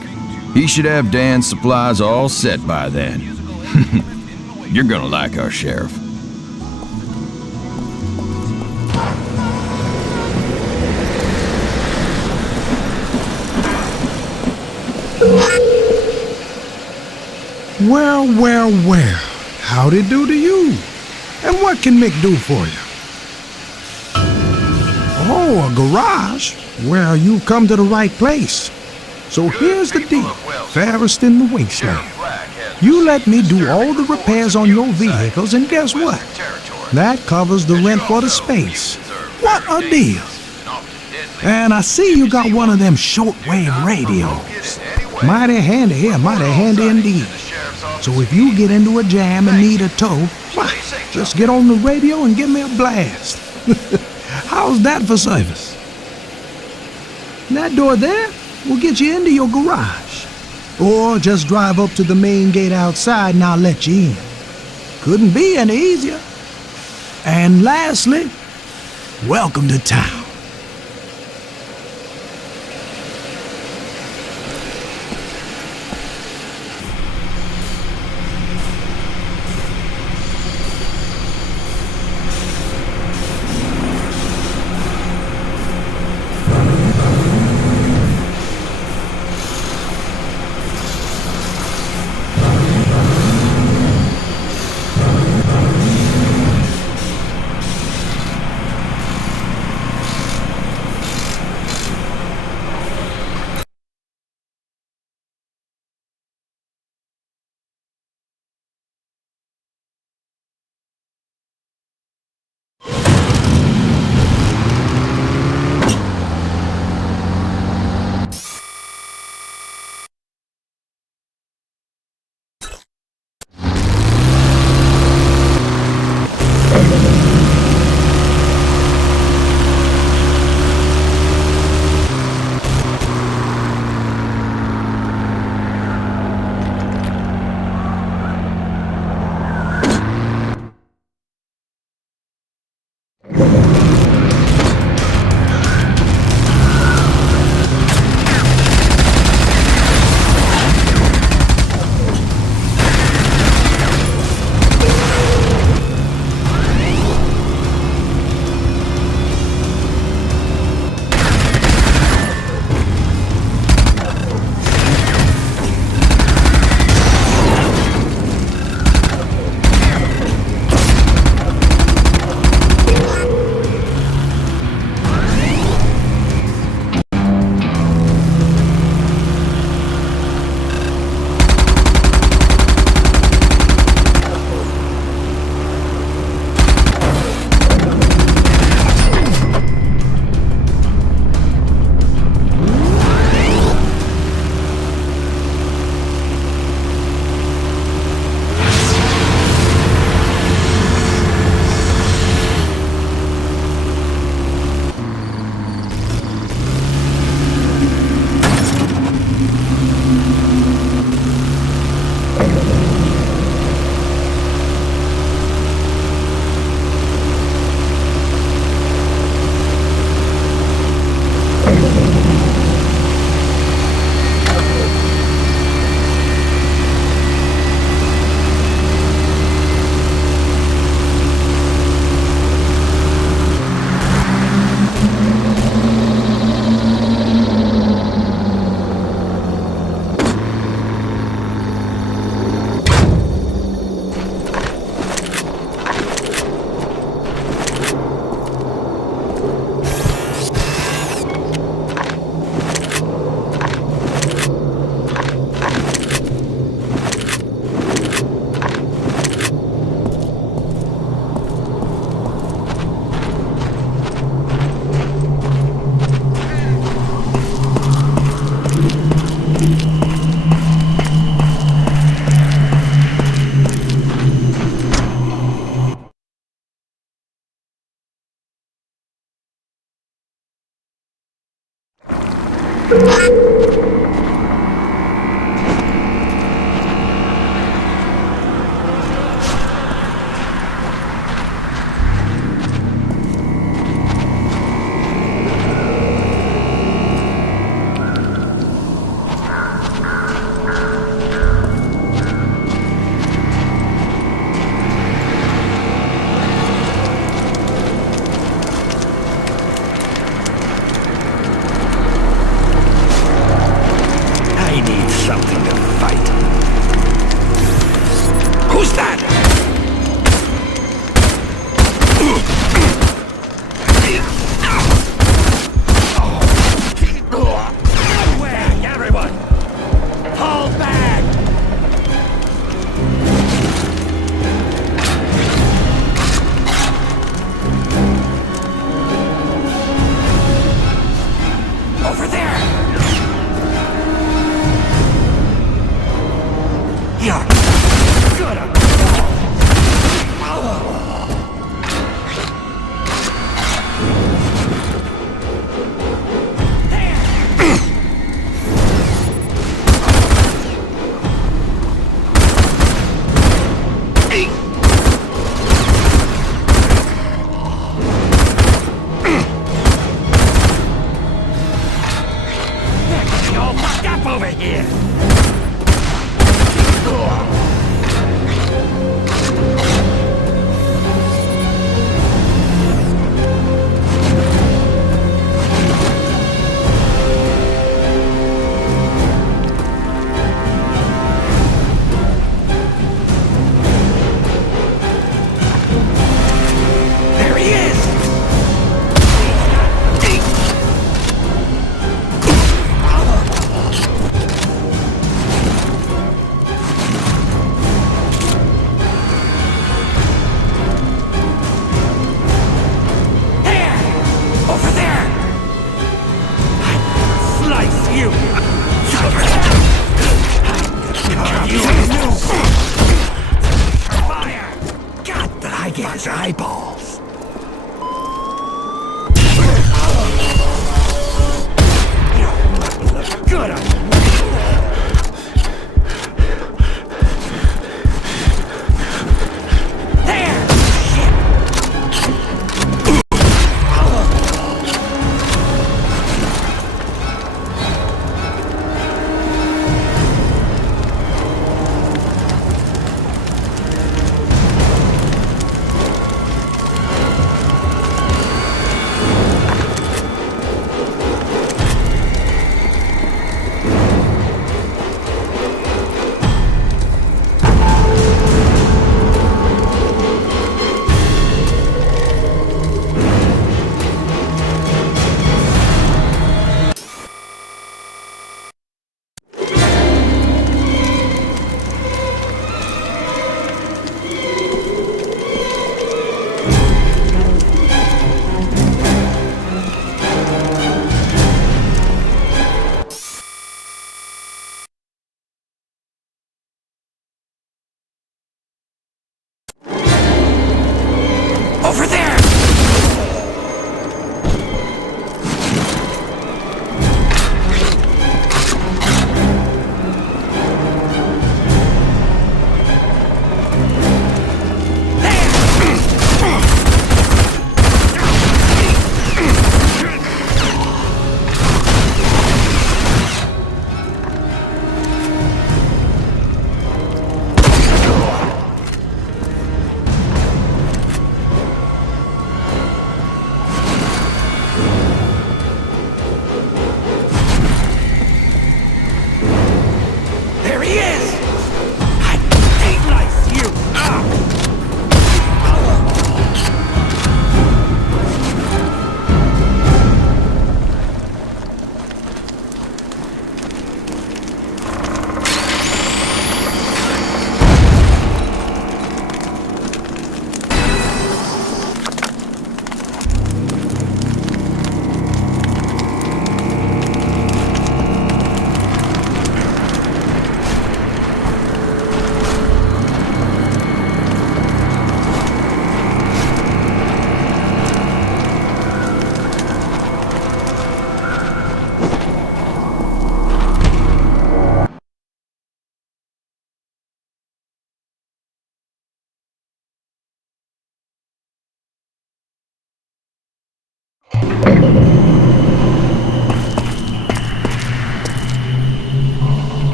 He should have Dan's supplies all set by then. You're gonna like our sheriff. Well, well, well. How'd it do to you? And what can Mick do for you? Oh, a garage? Well, you've come to the right place. So here's the deal, fairest in the wasteland. You let me do all the repairs on your vehicles, and guess what? That covers the rent for the space. What a deal! And I see you got one of them shortwave radios. Mighty handy here, mighty handy indeed. So if you get into a jam and need a tow, why, just get on the radio and give me a blast. How's that for service? That door there will get you into your garage. Or just drive up to the main gate outside and I'll let you in. Couldn't be any easier. And lastly, welcome to town.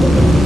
you.